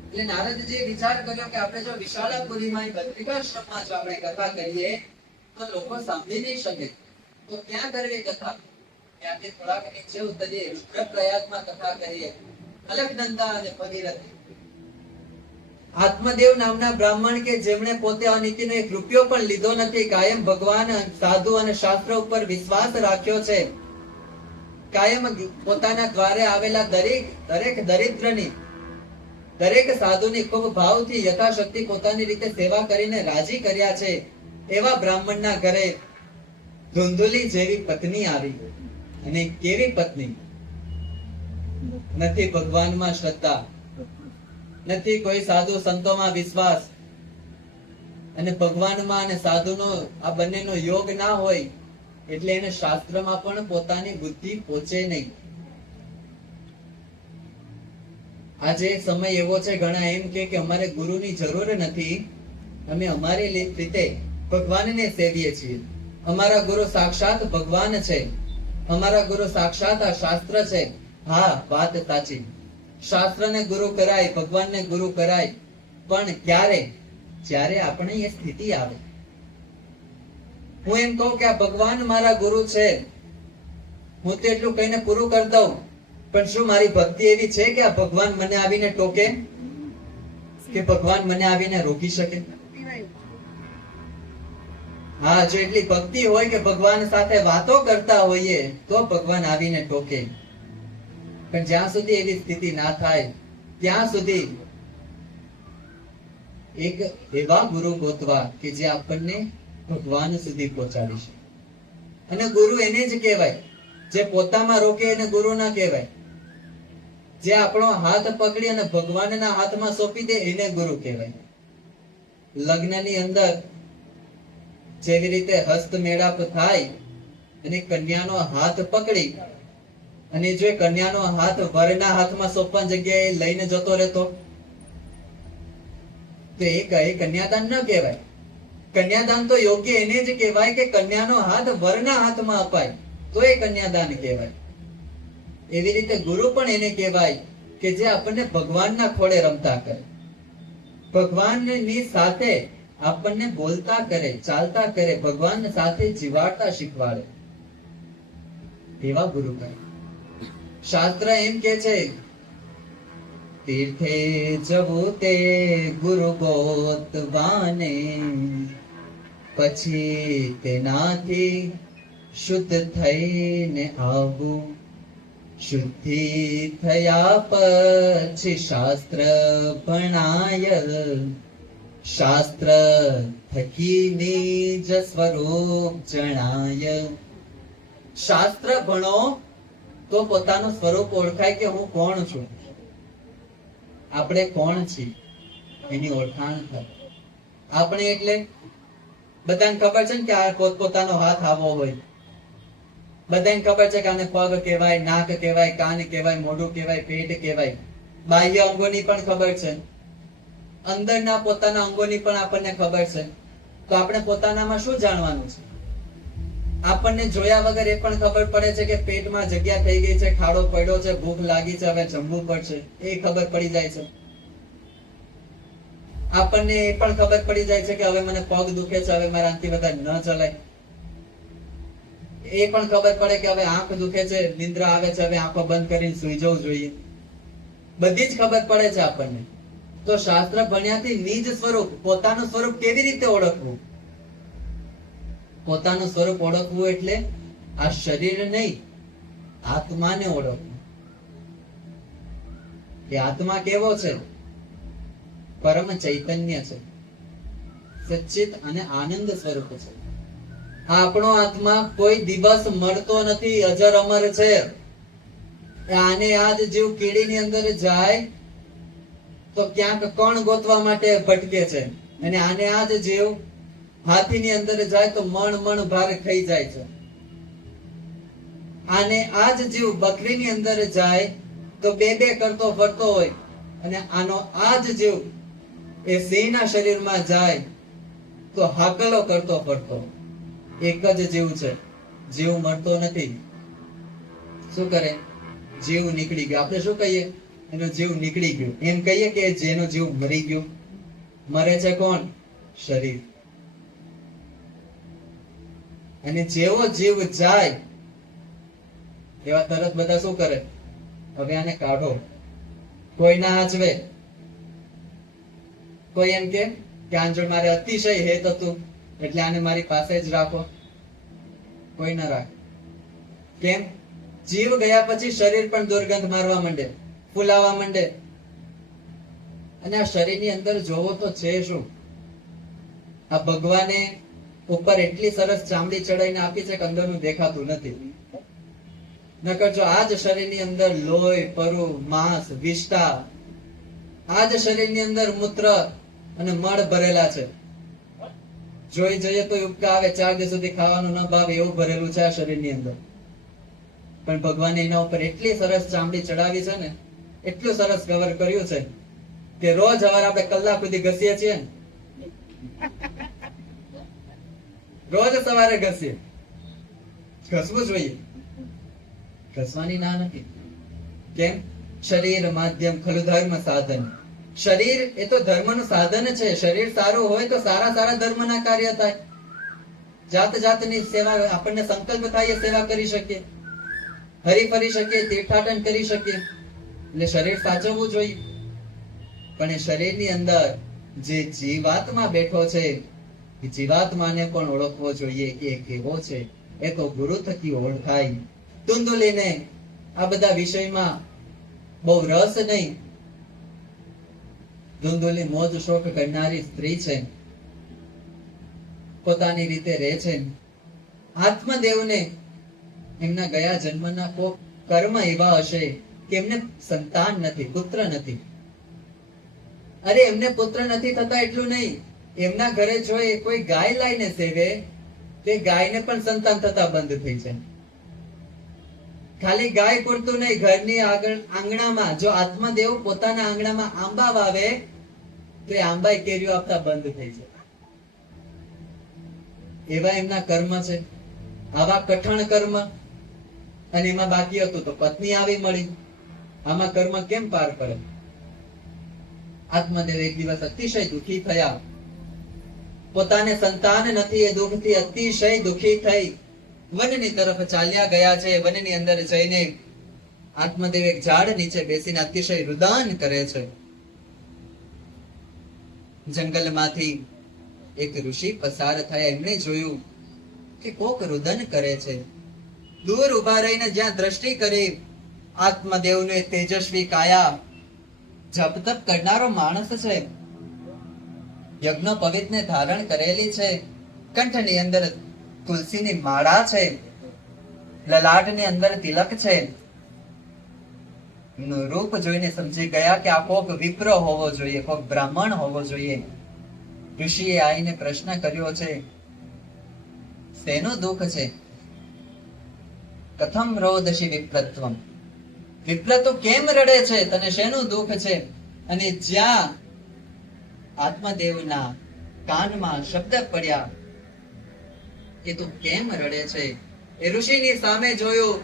એટલે નારદજીએ વિચાર કર્યો કે આપણે જો વિશાલાપુરીમાં બદ્રિકાશ્રમમાં જો આપણે કથા કરીએ તો લોકો સાંભળી નહીં શકે, તો ક્યાં કરવી કથા? ત્યાંથી થોડાક નીચે ઉતરીએ, રુદ્રપ્રયાગમાં કથા કરીએ. અલકનંદા અને ભગીરથ, આત્મદેવ નામના બ્રાહ્મણ કે જેમણે પોતે આ નીતિનો 1 રૂપિયો પણ લીધો નથી, કાયમ ભગવાન, સાધુ અને શાસ્ત્ર ઉપર વિશ્વાસ રાખ્યો છે, કાયમ પોતાના દ્વારે આવેલા દરેક દરિદ્રની, દરેક સાધુની ખૂબ ભાવથી યથાશક્તિ પોતાની રીતે સેવા કરીને રાજી કર્યા છે, એવા બ્રાહ્મણના ઘરે ધુંધુલી જેવી પત્ની આવી. અને કેવી પત્ની? નથી ભગવાનમાં શ્રદ્ધા, નથી કોઈ સાધુ સંતોમાં વિશ્વાસ, અને ભગવાનમાં અને સાધુનો આ બંનેનો યોગ ના હોય એટલે એને શાસ્ત્રમાં પણ પોતાની બુદ્ધિ પહોંચે નહીં. આજે સમય એવો છે, ઘણા એમ કે અમારે ગુરુની જરૂર નથી, અમે અમારી રીતે ભગવાનને સેવીએ છીએ, અમારા ગુરુ સાક્ષાત ભગવાન છે, અમારા ગુરુ સાક્ષાત આ શાસ્ત્ર છે. હા, વાત સાચી, શાસ્ત્રને ગુરુ કરાય, ભગવાનને ગુરુ કરાય, પણ ક્યારે? જ્યારે આપણે એ સ્થિતિ આવે. હું એમ કહું કે આ ભગવાન મારા ગુરુ છે, હું તો એટલું કહીને પૂરું કરી દઉં, પણ શું મારી ભક્તિ એવી છે કે આ ભગવાન મને આવીને ટોકે, કે ભગવાન મને આવીને રોકી શકે? હા, જો એટલી ભક્તિ હોય કે ભગવાન સાથે વાતો કરતા હોઈએ તો ભગવાન આવીને ટોકે. પણ જ્યાં સુધી એવી સ્થિતિ ના થાય ત્યાં સુધી એક એવા ગુરુ ગોતવા કે જે આપણને ભગવાન સુધી પહોંચાડી શકે. અને ગુરુ એને જ કહેવાય જે પોતામાં રોકે એને ગુરુ ના કહેવાય. જે આપણો હાથ પકડી અને ભગવાનના હાથમાં સોંપી દે એને ગુરુ કહેવાય. લગ્નની અંદર જેવી રીતે હસ્ત મેળાપ થાય અને કન્યાનો હાથ પકડી અને જો કન્યાનો હાથ વરના હાથમાં સોંપવાની જગ્યાએ લઈને જતો રહેતો તો એ કન્યાદાન ન કહેવાય. કન્યાદાન તો યોગ્ય એને જ કહેવાય કે કન્યાનો હાથ વરના હાથમાં અપાય તો એ કન્યાદાન કહેવાય. એવી રીતે ગુરુ પણ એને કહેવાય કે જે આપણને ભગવાનના ખોળે રમતા કરે, ભગવાનની સાથે આપણને બોલતા કરે, ચાલતા કરે, ભગવાન સાથે જીવાડતા શીખવાડે, એવા ગુરુ કરે. શાસ્ત્ર એમ કે છે તીર્થે જવું તે ગુરુ ગોતવાને, પછી તેનાથી શુદ્ધ થઈને આવું. શુદ્ધિ થયા પછી શાસ્ત્ર ભણાય, શાસ્ત્ર થકી નિજ સ્વરૂપ જણાય. શાસ્ત્ર ભણો તો પોતાનું સ્વરૂપ ઓળખાય કે હું કોણ છું, આપણે કોણ છીએ એની ઓળખાણ થાય. આપણે એટલે બધાને ખબર છે ને કે આ પોતપોતાનો હાથ આવો હોય, બધાને ખબર છે કે આને પગ કહેવાય, નાક કહેવાય, કાન કહેવાય, મોઢું કહેવાય, પેટ કહેવાય. બાહ્ય અંગોની પણ ખબર છે, અંદરના પોતાના અંગોની પણ આપણને ખબર છે. તો આપણે પોતાનામાં શું જાણવાનું છે? આપણને જોયા વગર એ પણ ખબર પડે છે કે પેટમાં જગ્યા થઈ ગઈ છે, ખાડો પડ્યો છે, ભૂખ લાગી છે, હવે જમવું પડશે, એ ખબર પડી જાય છે. આપણને એ પણ ખબર પડી જાય છે કે હવે મને પગ દુખે છે, હવે મારાથી વધારે ન ચલાય. એ પણ ખબર પડે કે હવે આંખ દુખે છે, નિંદ્રા આવે છે, હવે આંખો બંધ કરીને સુઈ જવું જોઈએ. બધી જ ખબર પડે છે આપણને. તો શાસ્ત્ર ભણ્યાથી નિજ સ્વરૂપ, પોતાનું સ્વરૂપ કેવી રીતે ઓળખવું? પોતાનું સ્વરૂપ ઓળખવું એટલે આ શરીર નહીં, આત્માને ઓળખવું. એ આત્મા કેવો છે? પરમ ચૈતન્ય છે, સચ્ચિત અને આનંદ સ્વરૂપ છે. આપણો આત્મા કોઈ દિવસ મળતો નથી, અજર અમર છે. આને આજ જીવ કીડીની અંદર જાય તો ક્યાંક કોણ ગોતવા માટે ભટકે છે, અને આને આજ જીવ હાથીની અંદર જાય તો મણ ભાર ખાઈ જાય છે. આને આજ જીવ બકરીની અંદર જાય તો બે કરતો ફરતો હોય, અને આનો આજ જીવ એ સિંહના શરીરમાં જાય તો હાકલો કરતો ફરતો. એક જ જીવ છે, જીવ મળતો નથી. શું કરે? જીવ નીકળી ગયો. આપણે શું કહીએ? એનો જીવ નીકળી ગયો. એમ કહીએ કે જેનો જીવ મરી ગયો. મરે છે કોણ? શરીર. અને જેવો જીવ જાય એવા તરત બધા શું કરે? હવે આને કાઢો. કોઈ ના હાચવે. કોઈ એમ કે આન જોડે મારે અતિશય હેત હતું એટલે આને મારી પાસે જ રાખો. કોઈ ના રાખે. કેમ? જીવ ગયા પછી શરીર પણ દુર્ગંધ મારવા માંડે, ફૂલાવા માંડે. અને આ શરીરની અંદર જોવો તો છે શું? આ ભગવાને ઉપર એટલી સરસ ચામડી ચડાઈને આપી છે કે અંદરનું દેખાતું નથી. નકર જો આ જ શરીરની અંદર લોહી, પરુ, માંસ, વિષ્ટા, આ જ શરીરની અંદર મૂત્ર અને મળ ભરેલા છે. જોઈ જઈએ તો ઉપકા આવે, 4 દિવસ સુધી ખાવાનું ન ભાવે એવું ભરેલું છે આ શરીરની અંદર. પણ ભગવાને એના ઉપર એટલી સરસ ચામડી ચડાવી છે ને, એટલું સરસ કવર કર્યું છે કે રોજ સવારે આપણે કલાક સુધી ઘસીએ છીએ ને, રોજ સવારે ઘસીએ. ઘસવું જોઈએ, ઘસવાની ના નથી. કેમ? શરીર માધ્યમ ખલુ ધર્મ સાધન. શરીર એ તો ધર્મનું સાધન છે. શરીર સારું હોય તો સારા સારા ધર્મના કાર્ય થાય. જાત જાતની સેવા આપણને સંકલ્પ થાય એ સેવા કરી શકીએ, હરી ફરી શકીએ, તીર્થાટન કરી શકીએ. એટલે શરીર સાચવવું જોઈએ. પણ એ શરીરની અંદર જે જીવાત્મા બેઠો છે એ જીવાત્માને પણ ઓળખવો જોઈએ કે એ કેવો છે. એ તો ગુરુ થકી ઓળખાય. ધુંધુલીને આ બધા વિષયમાં બહુ રસ નહીં. ધુંધુલી મોજ શોખ કરનારી સ્ત્રી છે, પોતાની રીતે રહે છે. આત્મદેવને એમના ગયા જન્મના કોક કર્મ એવા હશે કે એમને સંતાન નથી, પુત્ર નથી. અરે એમને પુત્ર નથી થતા એટલું નહીં, એમના ઘરે જો એ કોઈ ગાય લાઈને સેવે તે ગાયને પણ સંતાન થતા બંધ થઈ જાય. ખાલી ગાય પૂરતું નહીં, ઘરની આગળ આંગણામાં જો આત્મદેવ પોતાના આંગણામાં આંબા વાવે તો એ આંબા કેરીઓ આપતા બંધ થઈ જાય. એવા એમના કર્મ છે, આવા કઠણ કર્મ. અને એમાં બાકી હતું તો પત્ની આવી મળી. આમાં કર્મ કેમ પાર કરે? આત્મદેવ એક દિવસ અતિશય દુઃખી થયા. પોતાને સંતાન નથી એ દુઃખથી અતિશય દુઃખી થઈ વનની તરફ ચાલ્યા ગયા છે. વનની અંદર જઈને આત્મદેવ એક ઝાડ નીચે બેસીને અતિશય રુદન કરે છે. જંગલમાંથી એક ઋષિ પસાર થયા. એમણે જોયું કે કોક રુદન કરે છે. દૂર ઉભા રહીને જ્યાં દ્રષ્ટિ કરી આત્મદેવને તેજસ્વી કાયા, જપ તપ કરનારો માણસ છે, યજ્ઞ પવિત્રને ધારણ કરેલી છે, કંઠની અંદર તુલસીની માળા છે, લલાટની અંદર તિલક છે. એનું રૂપ જોઈને સમજી ગયા કે આ કોક વિપ્ર હોવો જોઈએ, કોક બ્રાહ્મણ હોવો જોઈએ. ઋષિએ આવીને પ્રશ્ન કર્યો છે, શેનું દુઃખ છે? કથમ રોદશી વિપ્રત્વમ, વિપ્ર તો કેમ રડે છે? તને શેનું દુઃખ છે? અને જ્યાં આત્મદેવના કાનમાં શબ્દ પડ્યા એ તો કેમ રડે છે? એ ઋષિની સામે જોયું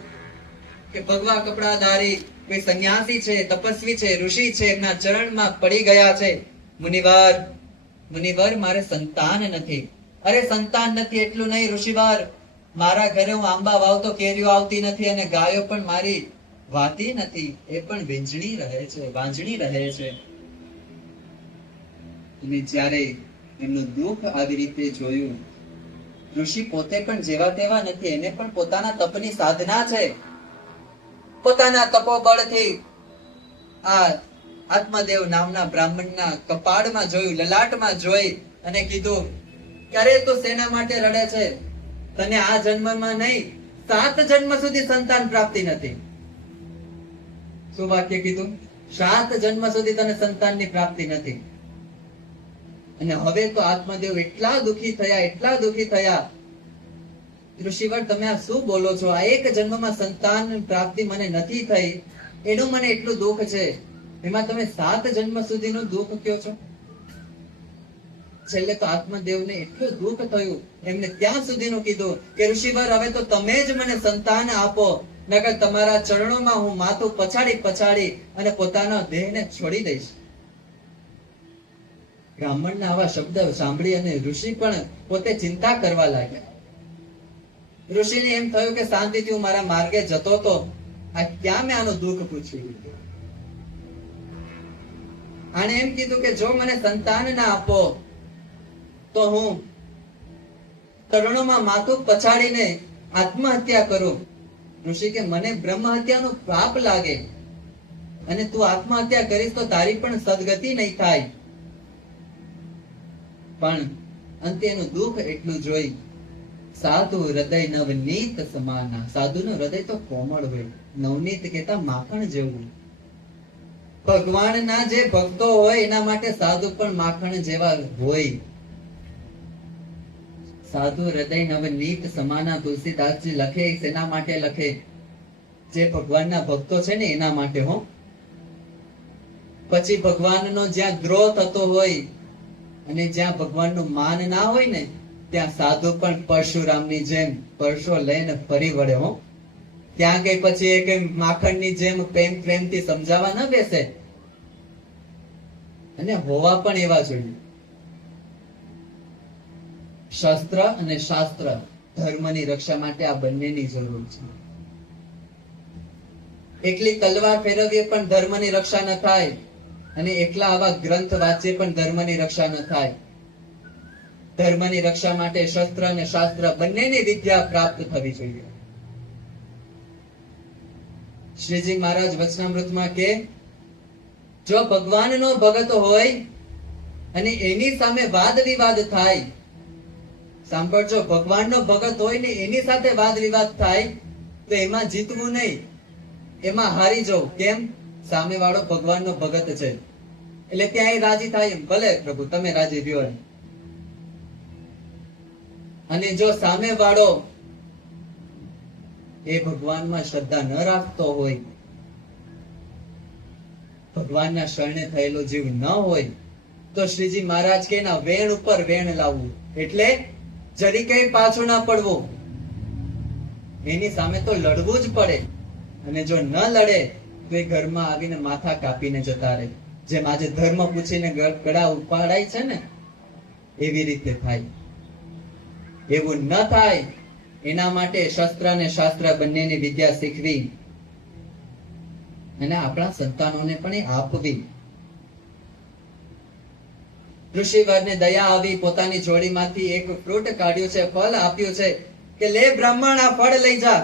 કે ભગવા કપડાધારી કોઈ સંન્યાસી છે, તપસ્વી છે, ઋષિ છે, એમના ચરણમાં પડી ગયા છે. મુનિવર, મુનિવર, મારે સંતાન નથી. અરે સંતાન નથી એટલું નહીં ઋષિવર, મારા ઘરે હું આંબા વાવતો કેરીઓ આવતી નથી અને ગાયો પણ મારી વાતી નથી, એ પણ વીંજણી રહે છે, વાંજણી રહે છે. અને જ્યારે એમનું દુઃખ આવી રીતે જોયું, ઋષિ પોતે પણ જેવા તેવા નથી, એને પણ પોતાના તપની સાધના છે. પોતાના તપોબળથી આ આત્મદેવ નામના બ્રાહ્મણના કપાળમાં જોયું, લલાટમાં જોઈ અને કીધું કે અરે તું શેના માટે રડે છે? તને આ જન્મમાં નહીં 7 જન્મ સુધી સંતાન પ્રાપ્તિ નથી. શું વાક્ય કીધું? 7 જન્મ સુધી તને સંતાનની પ્રાપ્તિ નથી. અને હવે તો આત્મદેવ એટલા દુઃખી થયા, એટલા દુઃખી થયા. ઋષિવર, તમે આ શું બોલો છો? આ એક જન્મમાં સંતાન પ્રાપ્તિ મને નથી થઈ, એનું મને એટલું દુઃખ છે, એમાં તમે 7 જન્મ સુધીનું દુઃખ કયો છો? છેલ્લે તો આત્મદેવને એટલું દુઃખ થયું, એમને ત્યાં સુધીનું કીધું કે ઋષિવર, હવે તો તમે જ મને સંતાન આપો, નકર તમારા ચરણોમાં હું માથું પછાડી અને પોતાના દેહને છોડી દઈશ. બ્રાહ્મણના આવા શબ્દ સાંભળી અને ઋષિ પણ પોતે ચિંતા કરવા લાગ્યા. ઋષિને એમ થયું કે શાંતિથી હું મારા માર્ગે જતો તો આ ક્યાં મેં આનું દુઃખ પૂછ્યું. આને એમ કીધું કે જો મને સંતાન ના આપો તો હું ચરણોમાં માથું પછાડીને આત્મહત્યા કરું. ઋષિ કે મને બ્રહ્મ હત્યાનું પાપ લાગે અને તું આત્મહત્યા કરીશ તો તારી પણ સદગતિ નહીં થાય. પણ અંતે એનું દુઃખ એટલું જોઈ, સાધુ હૃદય નવનીત સમાના. સાધુનું હૃદય તો કોમળ હોય, નવનીત કહેતા માખણ જેવું. ભગવાનના જે ભક્તો હોય એના માટે સાધુ પણ માખણ જેવા હોય. સાધુ હૃદય નવનીત સમાના. તુલસીદાસજી લખે, એના માટે લખે, જે ભગવાનના ભક્તો છે ને એના માટે હો. પછી ભગવાનનો જ્યાં દ્રોહ થતો હોય અને જ્યાં ભગવાનનું માન ના હોય ને ત્યાં સાધુ પણ પરશુરામની જેમ પરશો લઈને ફરી વળે હો. ત્યાં કઈ પછી એ કઈ માખણની જેમ પ્રેમથી સમજાવવા ન બેસે. અને હોવા પણ એવા જોઈએ. શસ્ત્ર અને શાસ્ત્ર ધર્મની રક્ષા માટે આ બંનેની જરૂર છે. એકલી તલવાર ફેરવીએ પણ ધર્મની રક્ષા ન થાય, અને એકલા આવા ગ્રંથ વાંચીએ પણ ધર્મની રક્ષા ન થાય. ધર્મની રક્ષા માટે શસ્ત્ર અને શાસ્ત્ર બંનેની વિદ્યા પ્રાપ્ત થવી જોઈએ. શ્રીજી મહારાજ વચનામૃતમાં કે જો ભગવાનનો ભગત હોય અને એની સામે વાદ વિવાદ થાય, સાંભળજો, ભગવાનનો ભગત હોય ને એની સાથે વાદ વિવાદ થાય તો એમાં જીતવું નહીં, એમાં હારી જવું. કેમ? સામે વાળો ભગવાનનો ભગત છે એટલે ત્યાં એ રાજી થાય, એમ ભલે પ્રભુ તમે રાજી રહ્યો એમ. અને જો સામે વાળો એ ભગવાનમાં શ્રદ્ધા ન રાખતો હોય, ભગવાનના શરણે થયેલો જીવ ન હોય, તો શ્રીજી મહારાજ કે એના વેણ ઉપર વેણ લાવવું, એટલે જરી કઈ પાછું ના પડવું. એની સામે તો લડવું જ પડે. અને જો ન લડે તો એ ઘરમાં આવીને માથા કાપીને જતા રહે. જેમ આજે ધર્મ પૂછીને ગળા ઉપાડાય છે ને, એવી રીતે થાય. એવું ન થાય એના માટે શસ્ત્ર અને શાસ્ત્ર બંનેની વિદ્યા શીખવી અને આપણા સંતાનોને પણ એ આપવી. ઋષિવરને દયા આવી, પોતાની જોડીમાંથી એક ફ્રૂટ કાઢ્યું છે, ફળ આપ્યું છે કે લે બ્રાહ્મણ, આ ફળ લઈ જા.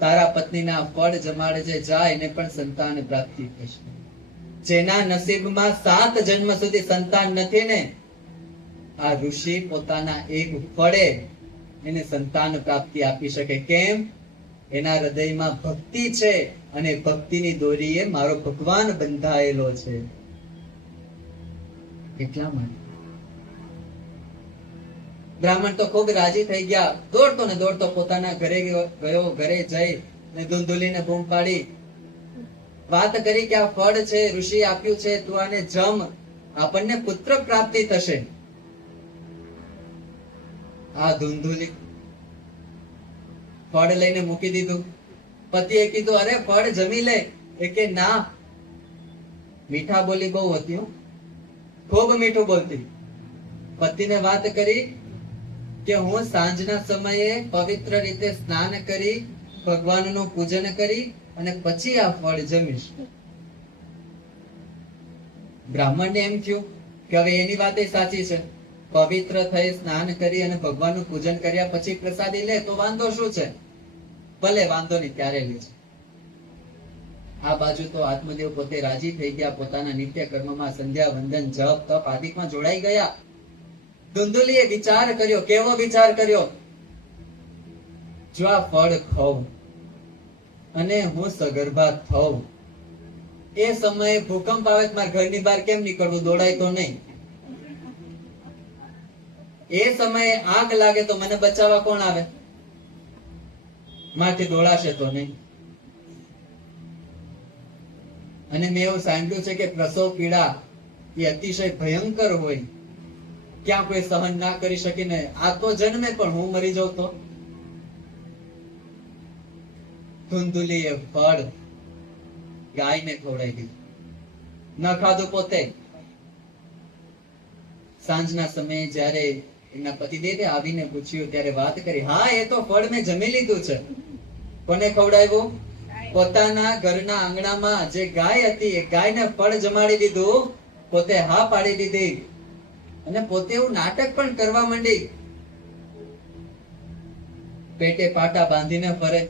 તારા પત્નીના ફળ જમાડે છે, જા, એને પણ સંતાન પ્રાપ્તિ થશે. જેના નસીબમાં 7 જન્મ સુધી સંતાન નથી ને, આ ઋષિ પોતાના એક ફળે એને સંતાન પ્રાપ્તિ આપી શકે. કેમ? એના હૃદયમાં ભક્તિ છે અને ભક્તિની દોરીએ મારો ભગવાન બંધાયેલો છે. એટલા માટે બ્રાહ્મણ તો ખૂબ રાજી થઈ ગયા. દોડતો ને દોડતો પોતાના ઘરે ગયો. ઘરે જઈ ને ધુંધુલીને બૂમ પાડી, વાત કરી કે આ ફળ છે, ઋષિ આપ્યું છે, તું આને જમ, આપણને પુત્ર પ્રાપ્તિ થશે. આ ધુંધુલી ફળ લઈને મૂકી દીધું. પતિએ કીધું, અરે ફળ જમી લે. એ કે ના. મીઠા બોલી બહુ હતી, ખૂબ મીઠું બોલતી. પતિને વાત કરી કે હું સાંજના સમયે પવિત્ર રીતે સ્નાન કરી, ભગવાનનું પૂજન કરી અને પછી આ ફળ જમીશ. બ્રાહ્મણને એમ થયું કે હવે એની વાત સાચી છે. પવિત્ર થઈ, સ્નાન કરી અને ભગવાનનું પૂજન કર્યા પછી પ્રસાદી લે તો વાંધો શું છે? ભલે, વાંધો નહીં, ત્યારે લે છે. આ બાજુ તો આત્મદેવ પોતે રાજી થઈ ગયા. પોતાના નિત્ય કર્મમાં સંધ્યા, વંદન, જપ, તપ આદિકમાં જોડાઈ ગયા. ધુંધુલીએ વિચાર કર્યો. કેવો વિચાર કર્યો? જો આ ફળ ખાઉં અને હું સગર્ભા થઉં, એ સમયે ભૂકંપ આવે મારા ઘરની બહાર કેમ નીકળવું? દોડાય તો નહીં. એ સમયે આગ લાગે તો મને બચાવવા કોણ આવે? માથી દોડાશે તો નહીં. અને મેં એવું સાંભળ્યું છે કે પ્રસવ પીડા એ અતિશય ભયંકર હોય, ક્યાં કોઈ સહન ના કરી શકીને આ તો જન્મે પણ હું મરી જાઉં તો? ધુંધુલીએ ફળ ગાયને ખવડાવી દીધું, ન ખાધું પોતે. સાંજના સમયે જયારે એના પતિદેવે આવીને પૂછ્યું ત્યારે વાત કરી, હા એ તો ફળ મેં જમી લીધું છે. કોને ખવડાવ્યું? પોતાના ઘરના આંગણામાં જે ગાય હતી એ ગાયને ફળ જમાડી દીધું. પોતે હા પાડી દીધી અને પોતે એવું નાટક પણ કરવા માંડી. પેટે પાટા બાંધીને ફરે.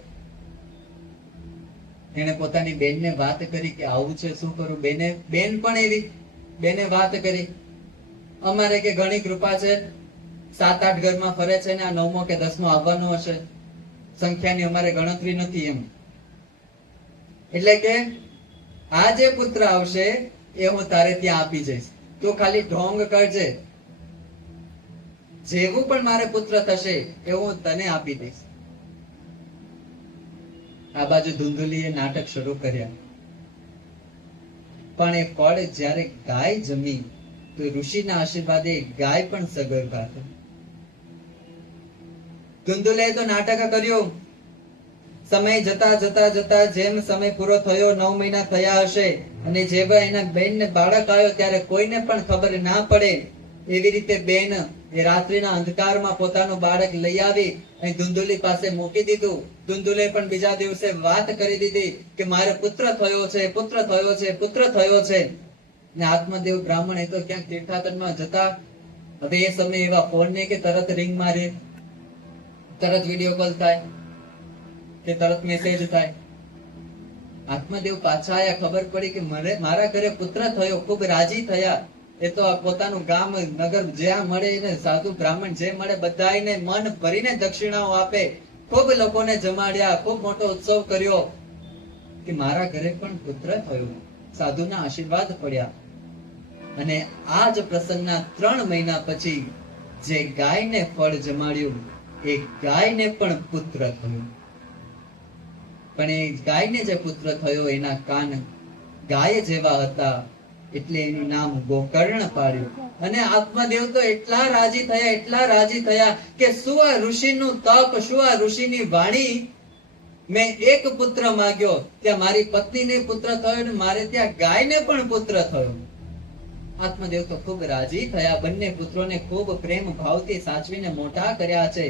એને પોતાની બેનને વાત કરી કે આવું છે, શું કરું? બેન પણ એવી. બેને વાત કરી, અમારે કે ઘણી કૃપા છે, 7-8 ઘરમાં ફરે છે ને આ 9મો કે 10મો આવવાનો હશે, સંખ્યાની અમારે ગણતરી નથી એમ. એટલે કે આ જે પુત્ર આવશે એ હું તારે ત્યાં આપી જઈશ, તું ખાલી ઢોંગ કરજે, જેવું પણ મારે પુત્ર થશે એવું હું તને આપી દઈશ. આ બાજુ ધુંધુલીએ નાટક શરૂ કર્યા. પણ એ ફળ જ્યારે ગાય જમી તો ઋષિના આશીર્વાદે ગાય પણ સગર્ભા થઈ. ધુંધુલે તો નાટક કર્યું. સમય જતા જતા જતા જેમ સમય પૂરો થયો, 9 મહિના થયા હશે, અને જેવા એના બેન ને બાળક આવ્યો ત્યારે કોઈને પણ ખબર ના પડે. એવી રીતે બેન એ રાત્રિના અંધકારમાં પોતાનું બાળક લઈ આવી અને ધુંધુલી પાસે મૂકી દીધું. ધુંધુલે પણ બીજા દિવસે વાત કરી દીધી કે મારે પુત્ર થયો છે, પુત્ર થયો છે, પુત્ર થયો છે. ને આત્મદેવ બ્રાહ્મણ એ તો ક્યાંક તીર્થાટનમાં જતા. હવે એ સમય એવા ફોન ને કે તરત રિંગ મારે, તરત વિડીયો કોલ થાય કે તરત મેસેજ થાય. આત્મદેવ પાછા આયા, ખબર પડી કે મારા ઘરે પુત્ર થયો. ખૂબ રાજી થયા. એ તો પોતાનું ગામ નગર જ્યાં મળે એને સાધુ બ્રાહ્મણ જે મળે બધાને મન ભરીને દક્ષિણાઓ આપે. ખૂબ લોકોને જમાડ્યા, ખૂબ મોટો ઉત્સવ કર્યો કે મારા ઘરે પણ પુત્ર થયો. સાધુના આશીર્વાદ પડ્યા. અને આ જ પ્રસંગના 3 મહિના પછી જે ગાયને ફળ જમાડ્યું એ ગાયને પણ પુત્ર થયો. પણ એ ગાયને જે પુત્ર થયો એના કાન ગાય જેવા હતા એટલે એનું નામ ગોકર્ણ પાડ્યું. અને આત્મદેવ તો એટલા રાજી થયા, એટલા રાજી થયા કે શું આ ઋષિનું તપ, શું આ ઋષિની વાણી. મેં એક પુત્ર માંગ્યો, ત્યાં મારી પત્નીને પુત્ર થયો ને મારે ત્યાં ગાયને પણ પુત્ર થયો. આત્મદેવ તો ખૂબ રાજી થયા. બંને પુત્રોને ખૂબ પ્રેમ ભાવથી સાચવીને મોટા કર્યા છે.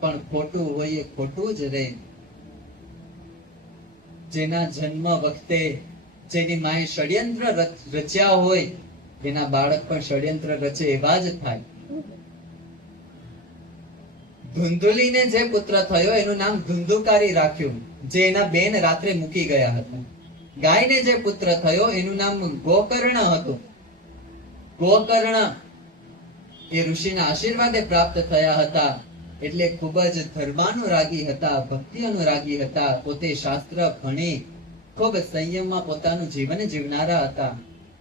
પણ ખોટું હોય એ ખોટું જ રહે. જેના જન્મ વખતે જેની માએ ષડયંત્ર રચ્યા હોય એના બાળક પણ ષડયંત્ર રચે એવા જ થાય. ધુંધુલીને જે પુત્ર થયો એનું નામ ધુંધુકારી રાખ્યું, જે એના બેન રાત્રે મૂકી ગયા હતા. ગાયને જે પુત્ર થયો એનું નામ ગોકર્ણ હતું. ગોકર્ણ એ ઋષિના આશીર્વાદે પ્રાપ્ત થયા હતા એટલે ખૂબ જ ધર્માનુરાગી હતા, ભક્તિ અનુરાગી હતા. પોતે શાસ્ત્ર ભણી ખૂબ સંયમમાં પોતાનું જીવન જીવનારા હતા.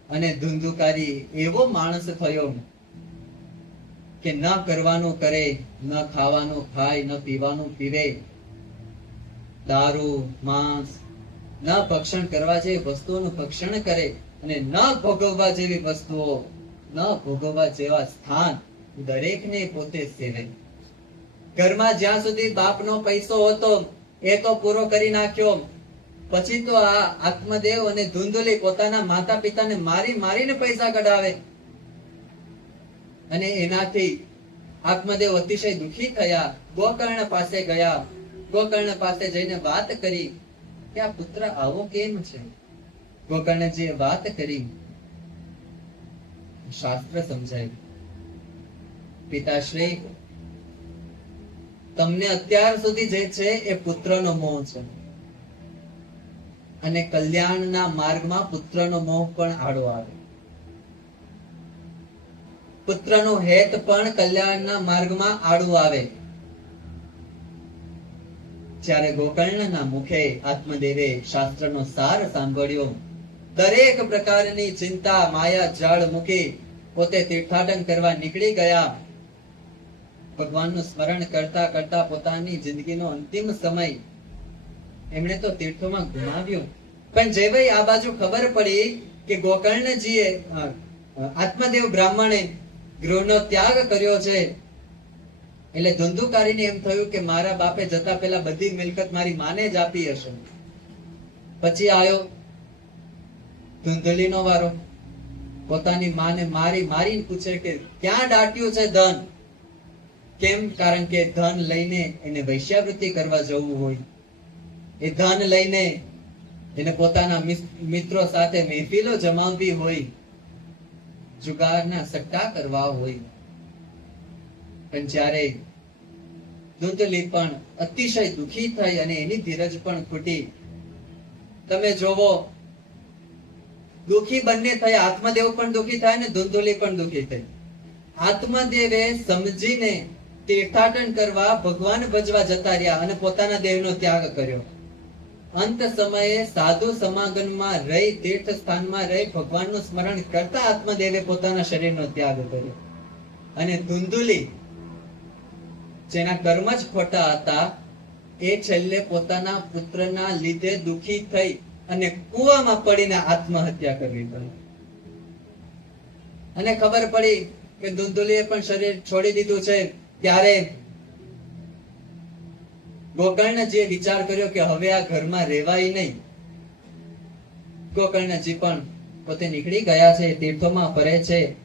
અને ધુંધુકારી એવો માણસ થયો કે ન કરવાનું કરે, ન ખાવાનું ખાય, ન પીવાનું પીવે, દારૂ માંસ ન ભક્ષણ કરવા જેવી વસ્તુઓનું ભક્ષણ કરે, અને ન ભોગવવા જેવી વસ્તુઓ, ન ભોગવવા જેવા સ્થાન દરેકને પોતે સેવે. ઘરમાં જ્યાં સુધી બાપનો પૈસો હતો એ તો પૂરો કરી નાખ્યો. પછી તો આ આત્મદેવ અને ધુંધુલી પોતાના માતા પિતાને મારી મારીને પૈસા કઢાવે. અને એનાથી આત્મદેવ અતિશય દુખી થયા. ગોકર્ણ પાસે ગયા. ગોકર્ણ પાસે જઈને વાત કરી કે આ પુત્ર આવો કેમ છે. ગોકર્ણજીએ વાત કરી, શાસ્ત્ર સમજાય. પિતાશ્રી, તમને અત્યાર સુધી જે છે એ પુત્રનો મોહ છે, અને કલ્યાણના માર્ગમાં પુત્રનો મોહ પણ આડો આવે. પુત્રનો હેત પણ કલ્યાણના માર્ગમાં આડું આવે. જ્યારે ગોકર્ણના મુખે આત્મદેવે શાસ્ત્રનો સાર સાંભળ્યો, દરેક પ્રકારની ચિંતા માયા જાળ મૂકી પોતે તીર્થાટન કરવા નીકળી ગયા. ભગવાનનું સ્મરણ કરતા કરતા પોતાની જિંદગીનો અંતિમ સમય એમણે તો તીર્થોમાં ગુમાવ્યો. પણ જેવી આ બાજુ ખબર પડી કે ગોકર્ણજીએ આત્મદેવ બ્રાહ્મણે ગૃહનો ત્યાગ કર્યો છે, એટલે ધુંધુકારીને એમ થયું કે મારા બાપે જતા પહેલા બધી મિલકત મારી માને જ આપી હશે. પછી આવ્યો ધુંધલીનો વારો. પોતાની માને મારીને પૂછે કે ક્યાં દાટ્યું છે ધન? કેમ? કારણ કે ધન લઈને એને વૈશ્યાવૃત્તિ કરવા જવું હોય, એ ધન લઈને એને પોતાના મિત્રો સાથે મહેફિલો જમાવવી હોય, જુગારના સટ્ટા કરવા હોય. પણ જ્યારે ધુંધલી પણ અતિશય દુખી થઈ અને એની ધીરજ પણ ખૂટી. તમે જોવો, દુખી બંને થયા. આત્મદેવ પણ દુખી થાય ને ધુંધલી પણ દુખી થઈ. આત્મદેવે સમજીને તીર્થાટન કરવા ભગવાન ભજવા જતા રહ્યા અને પોતાના દેહનો ત્યાગ કર્યો. અંત સમયે સાધુ સમાગમમાં રહી, તીર્થ સ્થાનમાં રહી ભગવાનનું સ્મરણ કરતા આત્મદેવે પોતાના શરીરનો ત્યાગ કર્યો. અને ધુંધલી જેના કર્મ જ ખોટા હતા એ છેલ્લે પોતાના પુત્રના લીધે દુખી થઈ અને કૂવામાં પડીને આત્મહત્યા કરવી પડી. અને ખબર પડી કે ધુંધુલીએ પણ શરીર છોડી દીધું છે, ત્યારે ગોકર્ણજીએ વિચાર કર્યો કે હવે આ ઘરમાં રહેવાય નહીં. ગોકર્ણજી પણ પોતે નીકળી ગયા છે, તીર્થોમાં ફરે છે,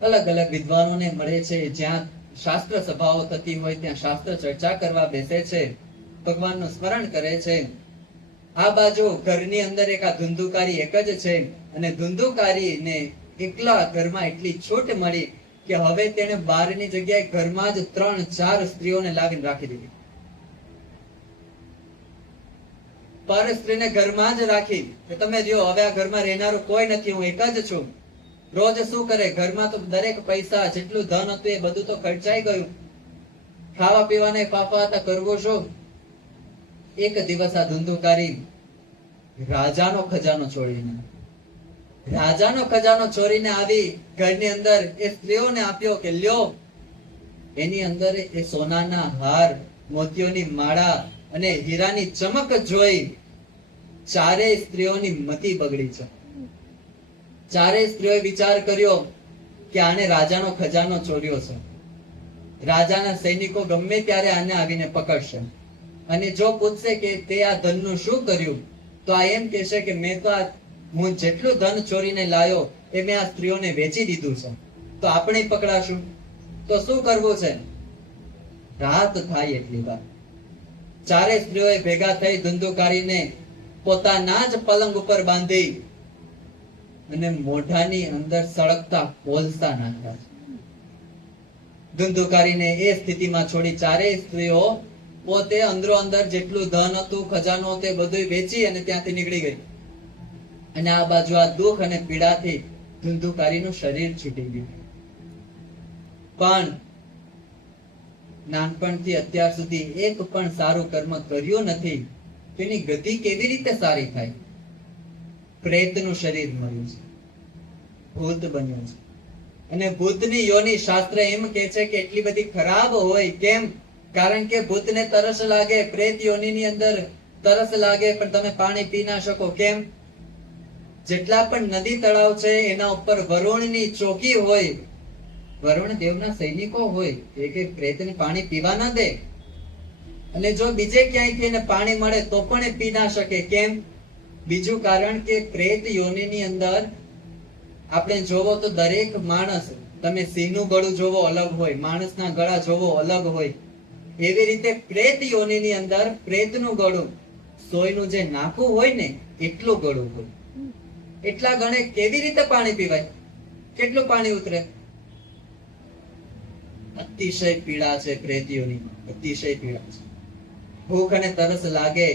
અલગ અલગ વિદ્વાનોને મળે છે, જ્યાં શાસ્ત્ર સભાઓ થતી હોય ત્યાં શાસ્ત્ર ચર્ચા કરવા બેસે છે, ભગવાનનું સ્મરણ કરે છે. આ બાજુ ઘરની અંદર એક આ ધુંધુકારી એક જ છે, અને ધુંધુકારીને એકલા ઘરમાં એટલી છૂટ મળી કે હવે તેને બહારની જગ્યાએ ઘરમાં જ 3-4 સ્ત્રીઓને લાવીને રાખી દીધી. પર સ્ત્રીને ઘરમાં જ રાખી કે તમે જો હવે આ ઘરમાં રહેનારું કોઈ નથી, હું એક જ છું. રોજ શું કરે, ઘરમાં તો દરેક પૈસા જેટલું ધન હતું એ બધું તો ખર્ચાઈ ગયું, ખાવા પીવાના ફાફા હતા, કરવો શું? એક દિવસ આ ધુંધુકારી રાજાનો ખજાનો ચોરીને આવી ઘરની અંદર એ સ્ત્રીઓને આપ્યો કે લ્યો. એની અંદર એ સોનાના હાર, મોતીઓની માળા અને હીરાની ચમક જોઈ ચારેય સ્ત્રીઓની મતિ બગડી છે. ચારેય સ્ત્રીઓએ વિચાર કર્યો કે આને રાજાનો ખજાનો ચોર્યો છે. રાજાના સૈનિકો ગમે ત્યારે આને આવીને પકડશે, અને જો પૂછશે કે તે આ ધનનું શું કર્યું, તો આ એમ કહેશે કે હું જેટલું ધન ચોરીને લાયો એ મેં આ સ્ત્રીઓને વેચી દીધું છે. તો આપણે પકડાશું. તો શું કરવું છે? રાત થાય એટલી વાર ચારે સ્ત્રીઓએ ભેગા થઈ ધુંધુકારીને પોતાના જ પલંગ ઉપર બાંધી અને મોઢાની અંદર સળગતા કોલસા નાખ્યા. ધુંધુકારીને એ સ્થિતિમાં છોડી ચારેય સ્ત્રીઓ પોતે અંદરો અંદર જેટલું ધન હતું, ખજાનો તે બધું વેચી અને ત્યાંથી નીકળી ગઈ. અને આ બાજુ આ દુઃખ અને પીડાથી ધુંધુકારીનું શરીર છૂટી ગયું. પણ નાનપણથી અત્યાર સુધી એક પણ સારું કર્મ કર્યું નથી, તેની ગતિ કેવી રીતે સારી થાય? પ્રેતનું શરીર મળ્યું છે, ભૂત બન્યું છે. અને ભૂતની યોની શાસ્ત્ર એમ કહે છે કે એટલી બધી ખરાબ હોય. કેમ? કારણ કે ભૂતને તરસ લાગે, પ્રેત યોનીની અંદર તરસ લાગે, પણ તમે પાણી પી ના શકો. કેમ? જેટલા પણ નદી તળાવ છે એના ઉપર વરુણની ચોકી હોય, વરુણ દેવના સૈનિકો હોય, એ કે પ્રેતને પાણી પીવા ના દે. અને જો બીજે ક્યાંયથી એને પાણી મળે તો પણ એ પી ના શકે. કેમ? બીજું કારણ કે પ્રેત યોનીની અંદર આપણે જોવો તો દરેક માણસ, તમે સિંહનું ગળું જોવો અલગ હોય, માણસના ગળા જોવો અલગ હોય, એવી રીતે પ્રેત યોનીની અંદર પ્રેતનું ગળું, સોયનું જે નાકું હોય ને એટલું ગળું હોય. એટલા ગણે કેવી રીતે પાણી પીવાય? કેટલું પાણી ઉતરે? અતિશય પીડા છે પ્રેત યોનીમાં, અતિશય પીડા છે. ભૂખ અને તરસ લાગે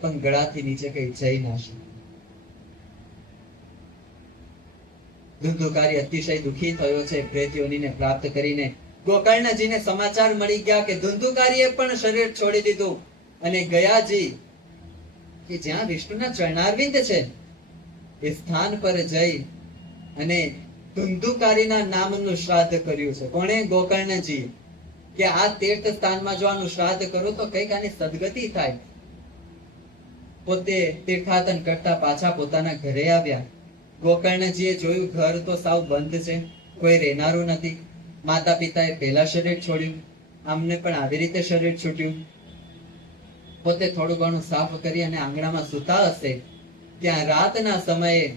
પણ ગળાથી નીચે કઈ જઈ ના શકે. ધુંધુકારી અતિશય દુઃખી થયો છે પ્રેત યોનીને પ્રાપ્ત કરીને. ગોકર્ણજીને સમાચાર મળી ગયા કે ધુંધુકારીએ પણ શરીર છોડી દીધું અને ગયાજી કે જ્યાં વિષ્ણુના ચરણારવિંદ છે એ સ્થાન પર જઈ અને ધુંધુકારીના નામનું શ્રાદ્ધ કર્યું છે. કોણે? ગોકર્ણજી. કે આ તીર્થ સ્થાનમાં જો આનું શ્રાદ્ધ કરું તો કઈક આની સદગતિ થાય. પોતે તીર્થાટન કરતા પાછા પોતાના ઘરે આવ્યા. ગોકર્ણજીએ જોયું ઘર તો સાવ બંધ છે, કોઈ રહેનારું નથી. માતા પિતાએ પહેલા શરીર છોડ્યું, આમને પણ આવી રીતે શરીર છૂટ્યું. પોતે થોડું ઘણું સાફ કરી અને આંગણામાં સૂતા હશે ત્યાં રાતના સમયે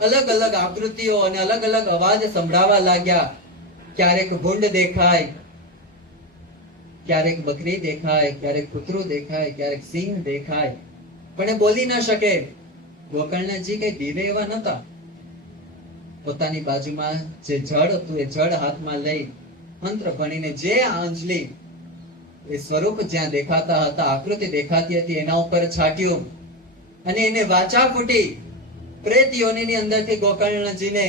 અલગ અલગ આકૃતિઓ અને અલગ અલગ અવાજ સંભળાવા લાગ્યા. ક્યારેક ભૂંડ દેખાય, ક્યારેક બકરી દેખાય, ક્યારેક કૂતરું દેખાય, ક્યારેક સિંહ દેખાય, પણ એ બોલી ન શકે. ગોકર્ણજી કઈ દીવે એવા નતા. પોતાની બાજુમાં જે જળ હતું એ જળ હાથમાં લઈ મંત્ર ભણીને જે અંજલિ એ સ્વરૂપ જ્યાં દેખાતા હતા, આકૃતિ દેખાતી હતી એના ઉપર છાટ્યું અને એને વાચા ફૂટી. પ્રેત યોનીની અંદરથી ગોકર્ણજીને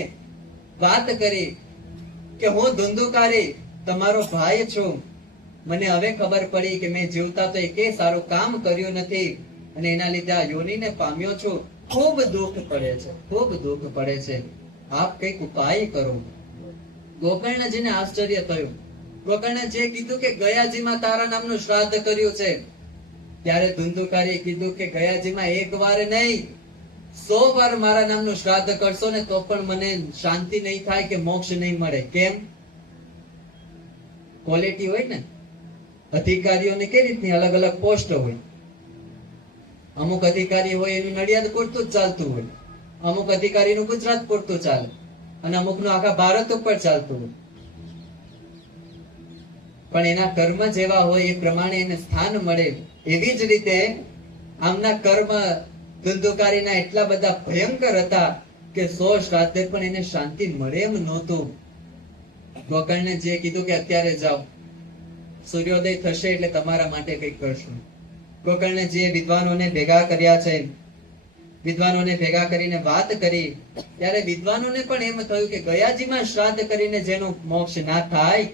વાત કરી કે હું ધુંધુકારી તમારો ભાઈ છું. મને હવે ખબર પડી કે મેં જીવતા તો એકે સારું કામ કર્યું નથી અને એના લીધે આ યોનીને પામ્યો છું. ખૂબ દુઃખ પડે છે, ખૂબ દુઃખ પડે છે. આપ કઈક ઉપાય કરો. ગોકર્ણજીને આશ્ચર્ય થયું. ગોકર્ણજીએ કીધું કે ગયાજીમાં તારા નામનું શ્રાદ્ધ કર્યું છે. ત્યારે ધુંધુકારીએ કીધું કે ગયાજીમાં એક વાર નહીં 100 વાર મારા નામનું શ્રાદ્ધ કરશો ને તો પણ મને શાંતિ નહીં થાય કે મોક્ષ નહીં મળે. કેમ? ક્વોલિટી હોય ને, અધિકારીઓની કઈ રીતની અલગ અલગ પોસ્ટ હોય. અમુક અધિકારી હોય એનું નડિયાદ પૂરતું જ ચાલતું હોય, અમુક અધિકારીનું ગુજરાત પૂરતું ચાલે, અને અમુકનું આખા ભારત ઉપર ચાલતું હોય. પણ એના કર્મ જેવા હોય એ પ્રમાણે એને સ્થાન મળે. એવી જ રીતે આમના કર્મ ધુંધુકારીના એટલા બધા ભયંકર હતા કે 100 શ્રાદ્ધે પણ એને શાંતિ મળે એમ નહોતું. ગોકર્ણને જે કીધું કે અત્યારે જાઓ, સૂર્યોદય થશે એટલે તમારા માટે કંઈક કરશું. ગોકર્ણને જે વિદ્વાનોને ભેગા કર્યા છે, વિદ્વાનોને ભેગા કરીને વાત કરી, ત્યારે વિદ્વાનોને પણ એમ થયું કે ગયાજીમાં શ્રાદ્ધ કરીને જેનો મોક્ષ ના થાય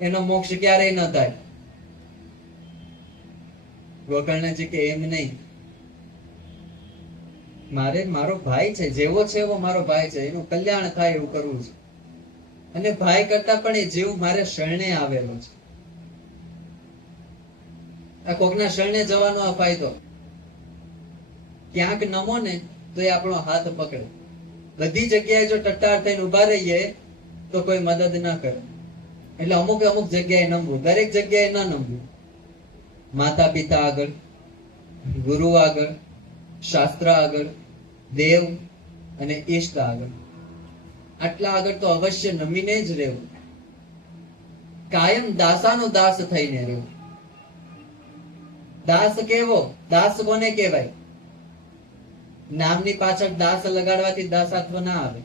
એનો મોક્ષ ક્યારેય ન થાય. ગોકર્ણજી કે એમ નહીં, મારે મારો ભાઈ છે, જેવો છે એવો મારો ભાઈ છે, એનું કલ્યાણ થાય એવું કરવું છે. અને ભાઈ કરતા પણ એ જીવ મારે શરણે આવેલો છે. આ કોકના શરણે જવાનો આ ફાયદો. ક્યાંક નમો ને તો એ આપણો હાથ પકડે. બધી જગ્યાએ જો ટટ્ટાર થઈને ઉભા રહીએ તો કોઈ મદદ ના કરે. એટલે અમુક અમુક જગ્યાએ નમવું, દરેક જગ્યાએ ન નમવું. માતા પિતા આગળ, ગુરુ આગળ, શાસ્ત્ર આગળ, દેવ અને ઈષ્ટ આગળ, આટલા આગળ તો અવશ્ય નમીને જ રહેવું. કાયમ દાસાનો દાસ થઈને રહેવું. દાસ કેવો? દાસ કોને કહેવાય? નામની પાછળ દાસ લગાડવાથી દાસત્વ ના આવે.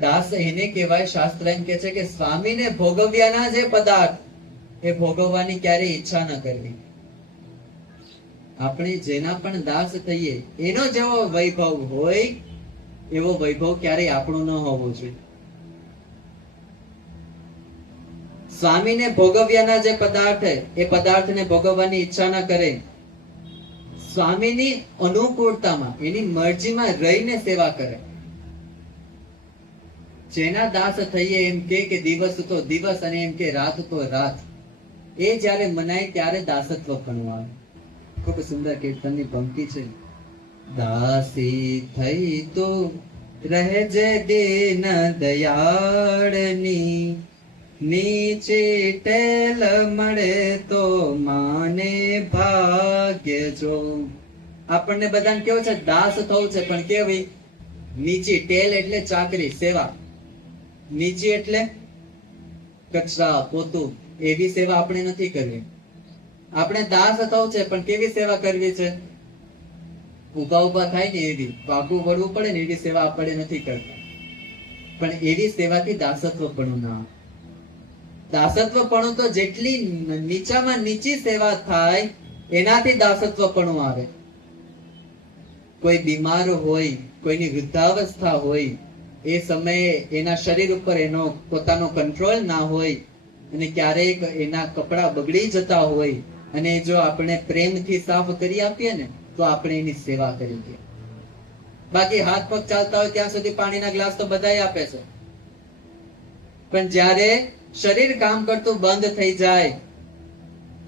દાસ એને કહેવાય, શાસ્ત્ર એમ કે છે કે સ્વામીને ભોગવ્યાના જે પદાર્થ એ ભોગવવાની ક્યારેય ઈચ્છા ન કરવી. આપણે જેના પણ દાસ થઈએ એનો જેવો વૈભવ હોય એવો વૈભવ ક્યારેય આપણો ન હોવો જોઈએ. સ્વામીને ભોગવ્યાના જે પદાર્થ એ પદાર્થને ભોગવવાની ઈચ્છા ન કરે. સ્વામીની અનુકૂળતામાં, એની મરજીમાં રહીને સેવા કરે. જેના દાસ થઈએ એમ કે દિવસ તો દિવસ અને એમ કે રાત તો રાત, એ જ્યારે મનાય ત્યારે દાસત્વ પણ આવે. ખૂબ સુંદર કીર્તનની પંક્તિ છે. દાસી થઈ તો રહેજે દીન દયાળની, નીચે ટેલ મળે તો માને ભાગ્ય જો. આપણને બધાને કેવું છે? દાસ થવું છે, પણ કેવી? નીચી. ટેલ એટલે ચાકરી, સેવા. નીચી એટલે કચરા, પોતું. એવી સેવા આપણે નથી કરવી. આપણે દાસ થવું છે, પણ કેવી સેવા કરવી છે? ઉભા ઉભા થાય ને એવી, વાગવું વળવું પડે ને એવી સેવા આપણે નથી કરતા. પણ એવી સેવાથી દાસત્વ પણ ના. દાસત્વ પણ તો જેટલી નીચામાં નીચી સેવા થાય એનાથી દાસત્વ પણ આવે. કોઈ બીમાર હોય, કોઈની વૃદ્ધાવસ્થા હોય, એ સમયે એના શરીર ઉપર એનો પોતાનો કંટ્રોલ ના હોય અને ક્યારેક એના કપડા બગડી જતા હોય, અને જો આપણે પ્રેમથી સાફ કરી આપીએ ને તો આપણે એની સેવા કરી દઈએ. બાકી હાથ પગ ચાલતા હોય ત્યાં સુધી પાણીના ગ્લાસ તો બધાય આપે છે, પણ જ્યારે શરીર કામ કરતું બંધ થઈ જાય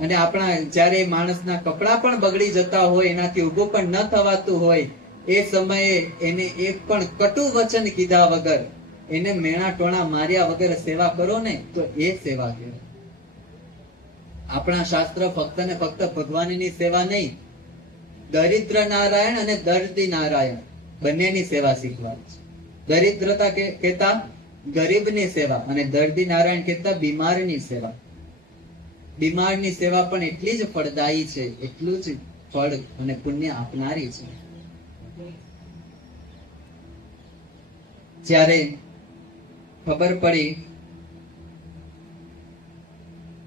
અને આપણા જ્યારે માણસના કપડા પણ બગડી જતા હોય, એનાથી ઊભું પણ ન થવાતું હોય, એ સમયે એને એક પણ કટુ વચન કીધા વગર, એને મેણા ટોણા માર્યા વગર સેવા કરો ને તો એ સેવા કહેવાય. આપણા શાસ્ત્ર ફક્ત ને ફક્ત ભગવાનની સેવા નહીં, દરિદ્ર નારાયણ અને દર્દી નારાયણ બંનેની સેવા શીખવાડે છે. દરિદ્રતા કહેતા ગરીબની સેવા અને દર્દી નારાયણ કહેતા બીમારની સેવા. બીમારની સેવા પણ એટલી જ ફળદાયી છે, એટલું જ ફળ અને પુણ્ય આપનારી છે. જ્યારે ખબર પડી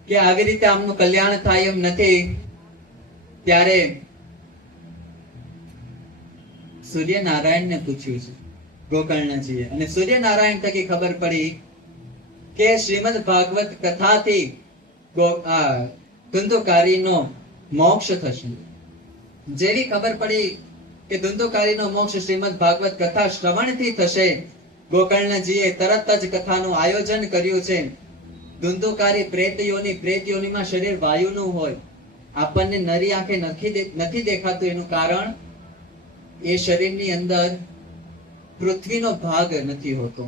કે આવી રીતે આમનું કલ્યાણ થાય એમ નથી, ત્યારે સૂર્યનારાયણને પૂછ્યું છે ગોકર્ણજીએ, અને સૂર્યનારાયણ થકી ખબર પડી કે શ્રીમદ ભાગવત કથાથી ધુંધુકારીનો મોક્ષ થશે. જેવી ખબર પડી કે ધુંધુકારીનો મોક્ષ શ્રીમદ ભાગવત કથા શ્રવણથી થશે, ગોકર્ણજીએ તરત જ કથાનું આયોજન કર્યું છે. ધુંધુકારી પ્રેતયોનીમાં શરીર વાયુનું હોય, આપણને નરી આંખે નથી દેખાતું. એનું કારણ એ શરીરની અંદર પૃથ્વીનો ભાગ નથી હોતો,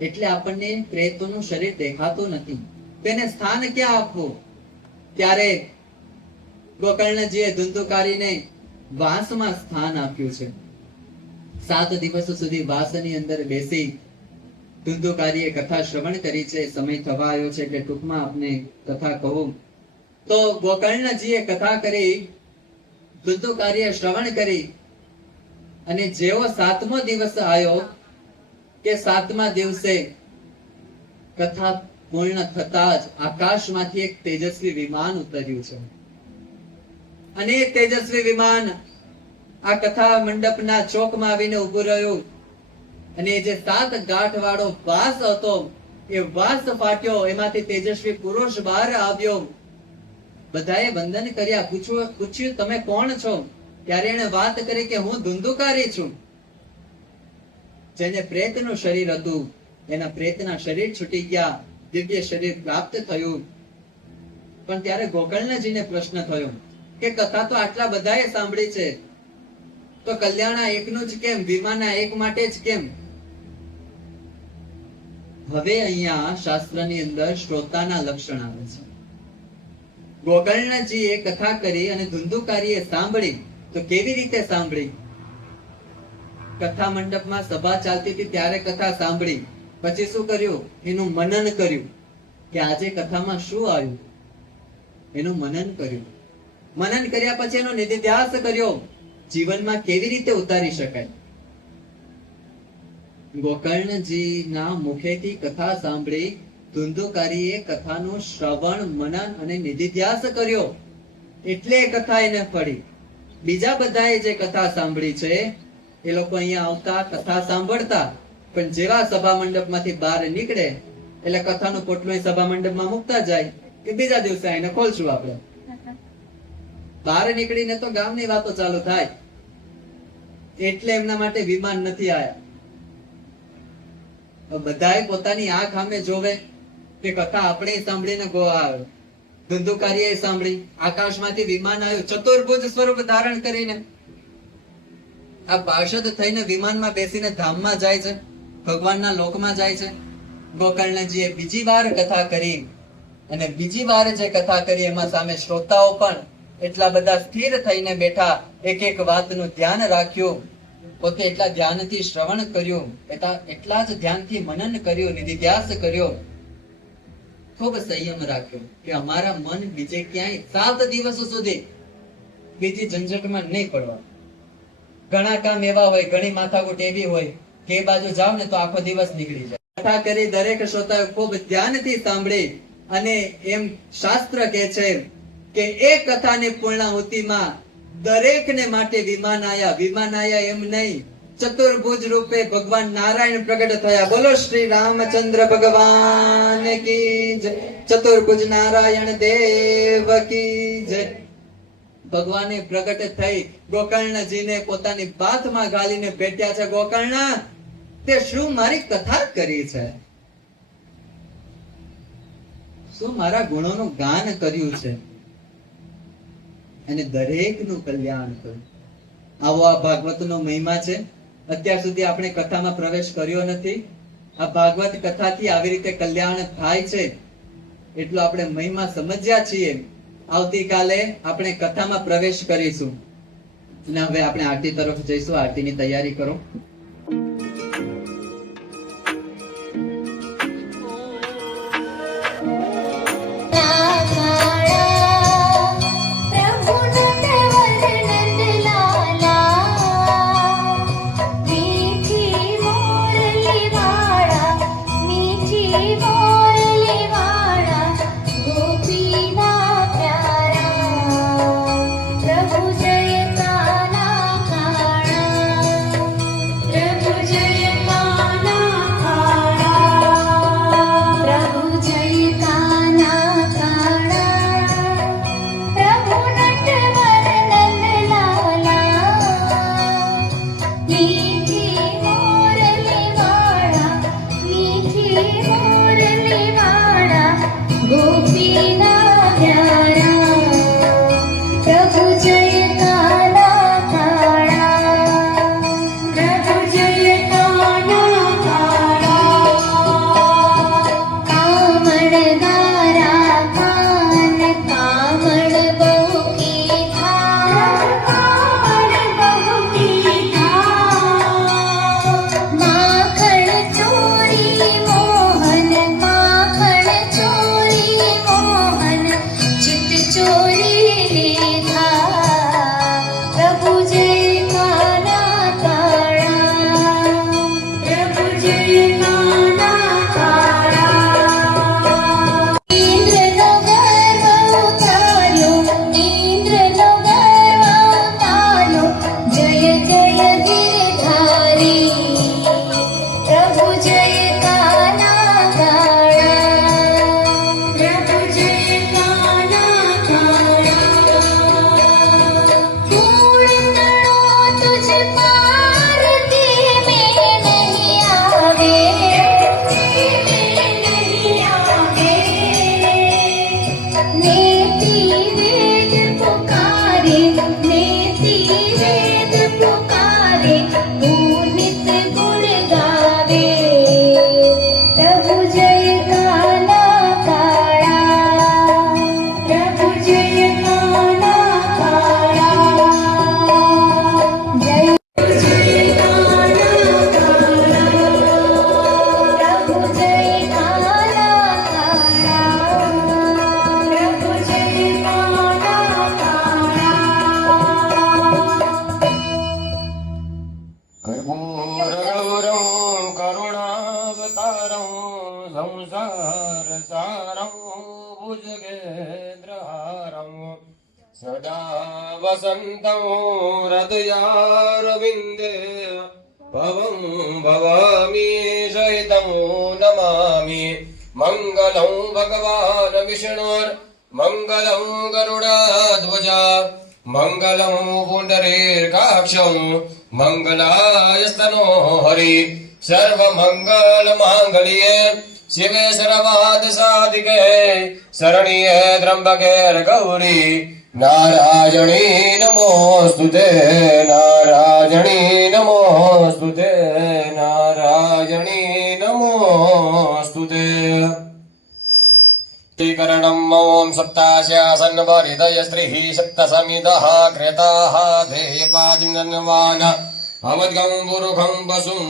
એટલે આપણને પ્રેતોનું શરીર દેખાતું નથી. તેને સ્થાન ક્યાં આપવું? ત્યારે ગોકર્ણજીએ ધુંધુકારીને વાસમાં સ્થાન આપ્યું છે. 7 દિવસો સુધી વાસની અંદર બેસી ધુંધુકારીએ કથા શ્રવણ કરી છે. સમય થવા આવ્યો છે એટલે ટૂંકમાં આપને કથા કહું તો ગોકર્ણજીએ કથા કરી, ધુંધુકારીએ શ્રવણ કરી, અને જેવો 7મો દિવસ આવ્યો કે 7મા દિવસે કથા પૂર્ણ થતા જ આકાશમાંથી એક તેજસ્વી વિમાન ઉતર્યું છે. અને એ તેજસ્વી વિમાન આ કથા મંડપના ચોકમાં આવીને ઉભું રહ્યું. અને જે 7 ગાંઠ વાળો વાસ હતો એ વાસ ફાટ્યો, એમાંથી તેજસ્વી પુરુષ બહાર આવ્યો. બધાએ વંદન કર્યા, પૂછ્યું તમે કોણ છો? ત્યારે એને વાત કરી કે હું ધુંધુકારી છું. જેને પ્રેતનું શરીર હતું એના પ્રેતના શરીર છૂટી ગયા, દિવ્ય શરીર પ્રાપ્ત થયું. પણ ત્યારે ગોકર્ણજીને પ્રશ્ન થયો કે કથા તો આટલા બધાએ સાંભળી છે, તો કલ્યાણા એકનું જ કેમ, વિમાના એક માટે જ કેમ? હવે અહીંયા શાસ્ત્રની અંદર શ્રોતાના લક્ષણ આવે છે. ગોકર્ણજીએ કથા કરી અને ધુંધુકારીએ સાંભળી. તો કેવી રીતે સાંભળી? કથા મંડપમાં સભા ચાલતી હતી ત્યારે કથા સાંભળી. પછી શું કર્યું? એનું મનન કર્યું કે આજે કથામાં શું આવ્યું, એનું મનન કર્યું. મનન કર્યા પછી એનો નિધિધ્યાસ કર્યો, જીવનમાં કેવી રીતે ઉતારી શકાય. ગોકર્ણજીના મુખેથી કથા સાંભળી ધુંધુકારીએ કથાનું શ્રવણ, મનન અને નિધિધ્યાસ કર્યો, એટલે કથા એને પડી. બીજા બધાએ જે કથા સાંભળી છે એ લોકો અહીંયા આવતા, કથા સાંભળતા, પણ જેવા સભા મંડપમાંથી બહાર નીકળે એટલે કથાનું પોટલું સભા મંડપમાં મૂકતા જાય કે બીજા દિવસે આવીને ખોલશું આપણે. બહાર નીકળીને તો ગામની વાતો ચાલુ થાય. એટલે એમના માટે વિમાન નથી આયા. બધાએ પોતાની આંખ સામે જોવે કે કથા આપણે સાંભળીને ધુંધુકારીએ સાંભળી, આકાશમાંથી વિમાન આવ્યું ચતુર્ભુજ સ્વરૂપ ધારણ કરીને. આ પાર્ષદ થઈને વિમાનમાં બેસીને ધામમાં જાય છે, ભગવાનના લોકમાં જાય છે. ગોકર્ણજીએ બીજી વાર કથા કરી, અને બીજી વાર જે કથા કરી એમાં સામે શ્રોતાઓ પણ એટલા બધા સ્થિર થઈને બેઠા, એક એક વાતનું ધ્યાન રાખ્યું, પોતે એટલા ધ્યાનથી શ્રવણ કર્યું, એટલા જ ધ્યાનથી મનન કર્યું, નિધિધ્યાસ કર્યો, ખૂબ સંયમ રાખ્યો કે અમારા મન બીજે ક્યાંય 7 દિવસો સુધી બીજી ઝંઝટમાં નહીં પડવા. ઘણા કામ એવા હોય, ઘણી માથાકૂટ એવી હોય કે એ બાજુ જાવ ને તો આખો દિવસ નીકળી જાય. કથા કરી દરેક શ્રોતાએ ખૂબ ધ્યાનથી સાંભળી, અને એમ શાસ્ત્ર કહે છે કે એ કથાની પૂર્ણાહુતિમાં દરેકને માટે વિમાન આયા. વિમાન આયા એમ નહીં, ચતુર્ભુજ રૂપે ભગવાન નારાયણ પ્રગટ થયા. બોલો શ્રી રામચંદ્ર ભગવાન કી જય, ચતુર્ભુજ નારાયણ દેવ કી જય. ભગવાને પ્રગટ થઈ ગોકર્ણજીને પોતાની બાથમાં ગાલીને ભેટ્યા છે. ગોકર્ણ, તે શું મારી કથા કરી છે? શું મારા ગુણોનું ગાન કર્યું છે? અને દરેકનું કલ્યાણ કર્યું. આવો આ ભાગવતનો મહિમા છે. અત્યાર સુધી આપણે કથામાં પ્રવેશ કર્યો નથી. આ ભાગવત કથાથી આવી રીતે કલ્યાણ થાય છે એટલો આપણે મહિમા સમજ્યા છીએ. આવતીકાલે આપણે કથામાં પ્રવેશ કરીશું, અને હવે આપણે આરતી તરફ જઈશું. આરતીની તૈયારી કરો. प्रभु जय काला काळा कर्पूरगौरं करुणावतारं संसारसारं भुजगेन्द्रहारं सदा वसन्तं हृदयारविन्दे भवं भवामि शयितं नमामि मङ्गलं भगवान् विष्णुर्मङ्गलं गरुडाध्वज मङ्गलं पुण्डरीकाक्षं मङ्गलायस्तनो हरि सर्वमङ्गलमाङ्गल्ये शिवे सर्वार्थसाधिके शरण्ये त्र्यम्बके गौरी नारायणी नमोऽस्तुते नारायणी नमोऽस्तुते नारायणी नमोऽस्तुते करणम् ॐ सप्तास्यासन्नवहृदय स्त्रीः सप्तसमिदः कृताः देवादिनन्वान अवद्गं पुरुखं वसुं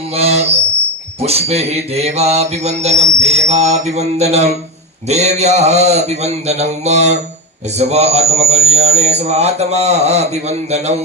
पुष्पैः देवाभिवन्दनं देव्याभिवन्दनं स्व आत्मकल्याणे स्व आत्माभिवन्दनं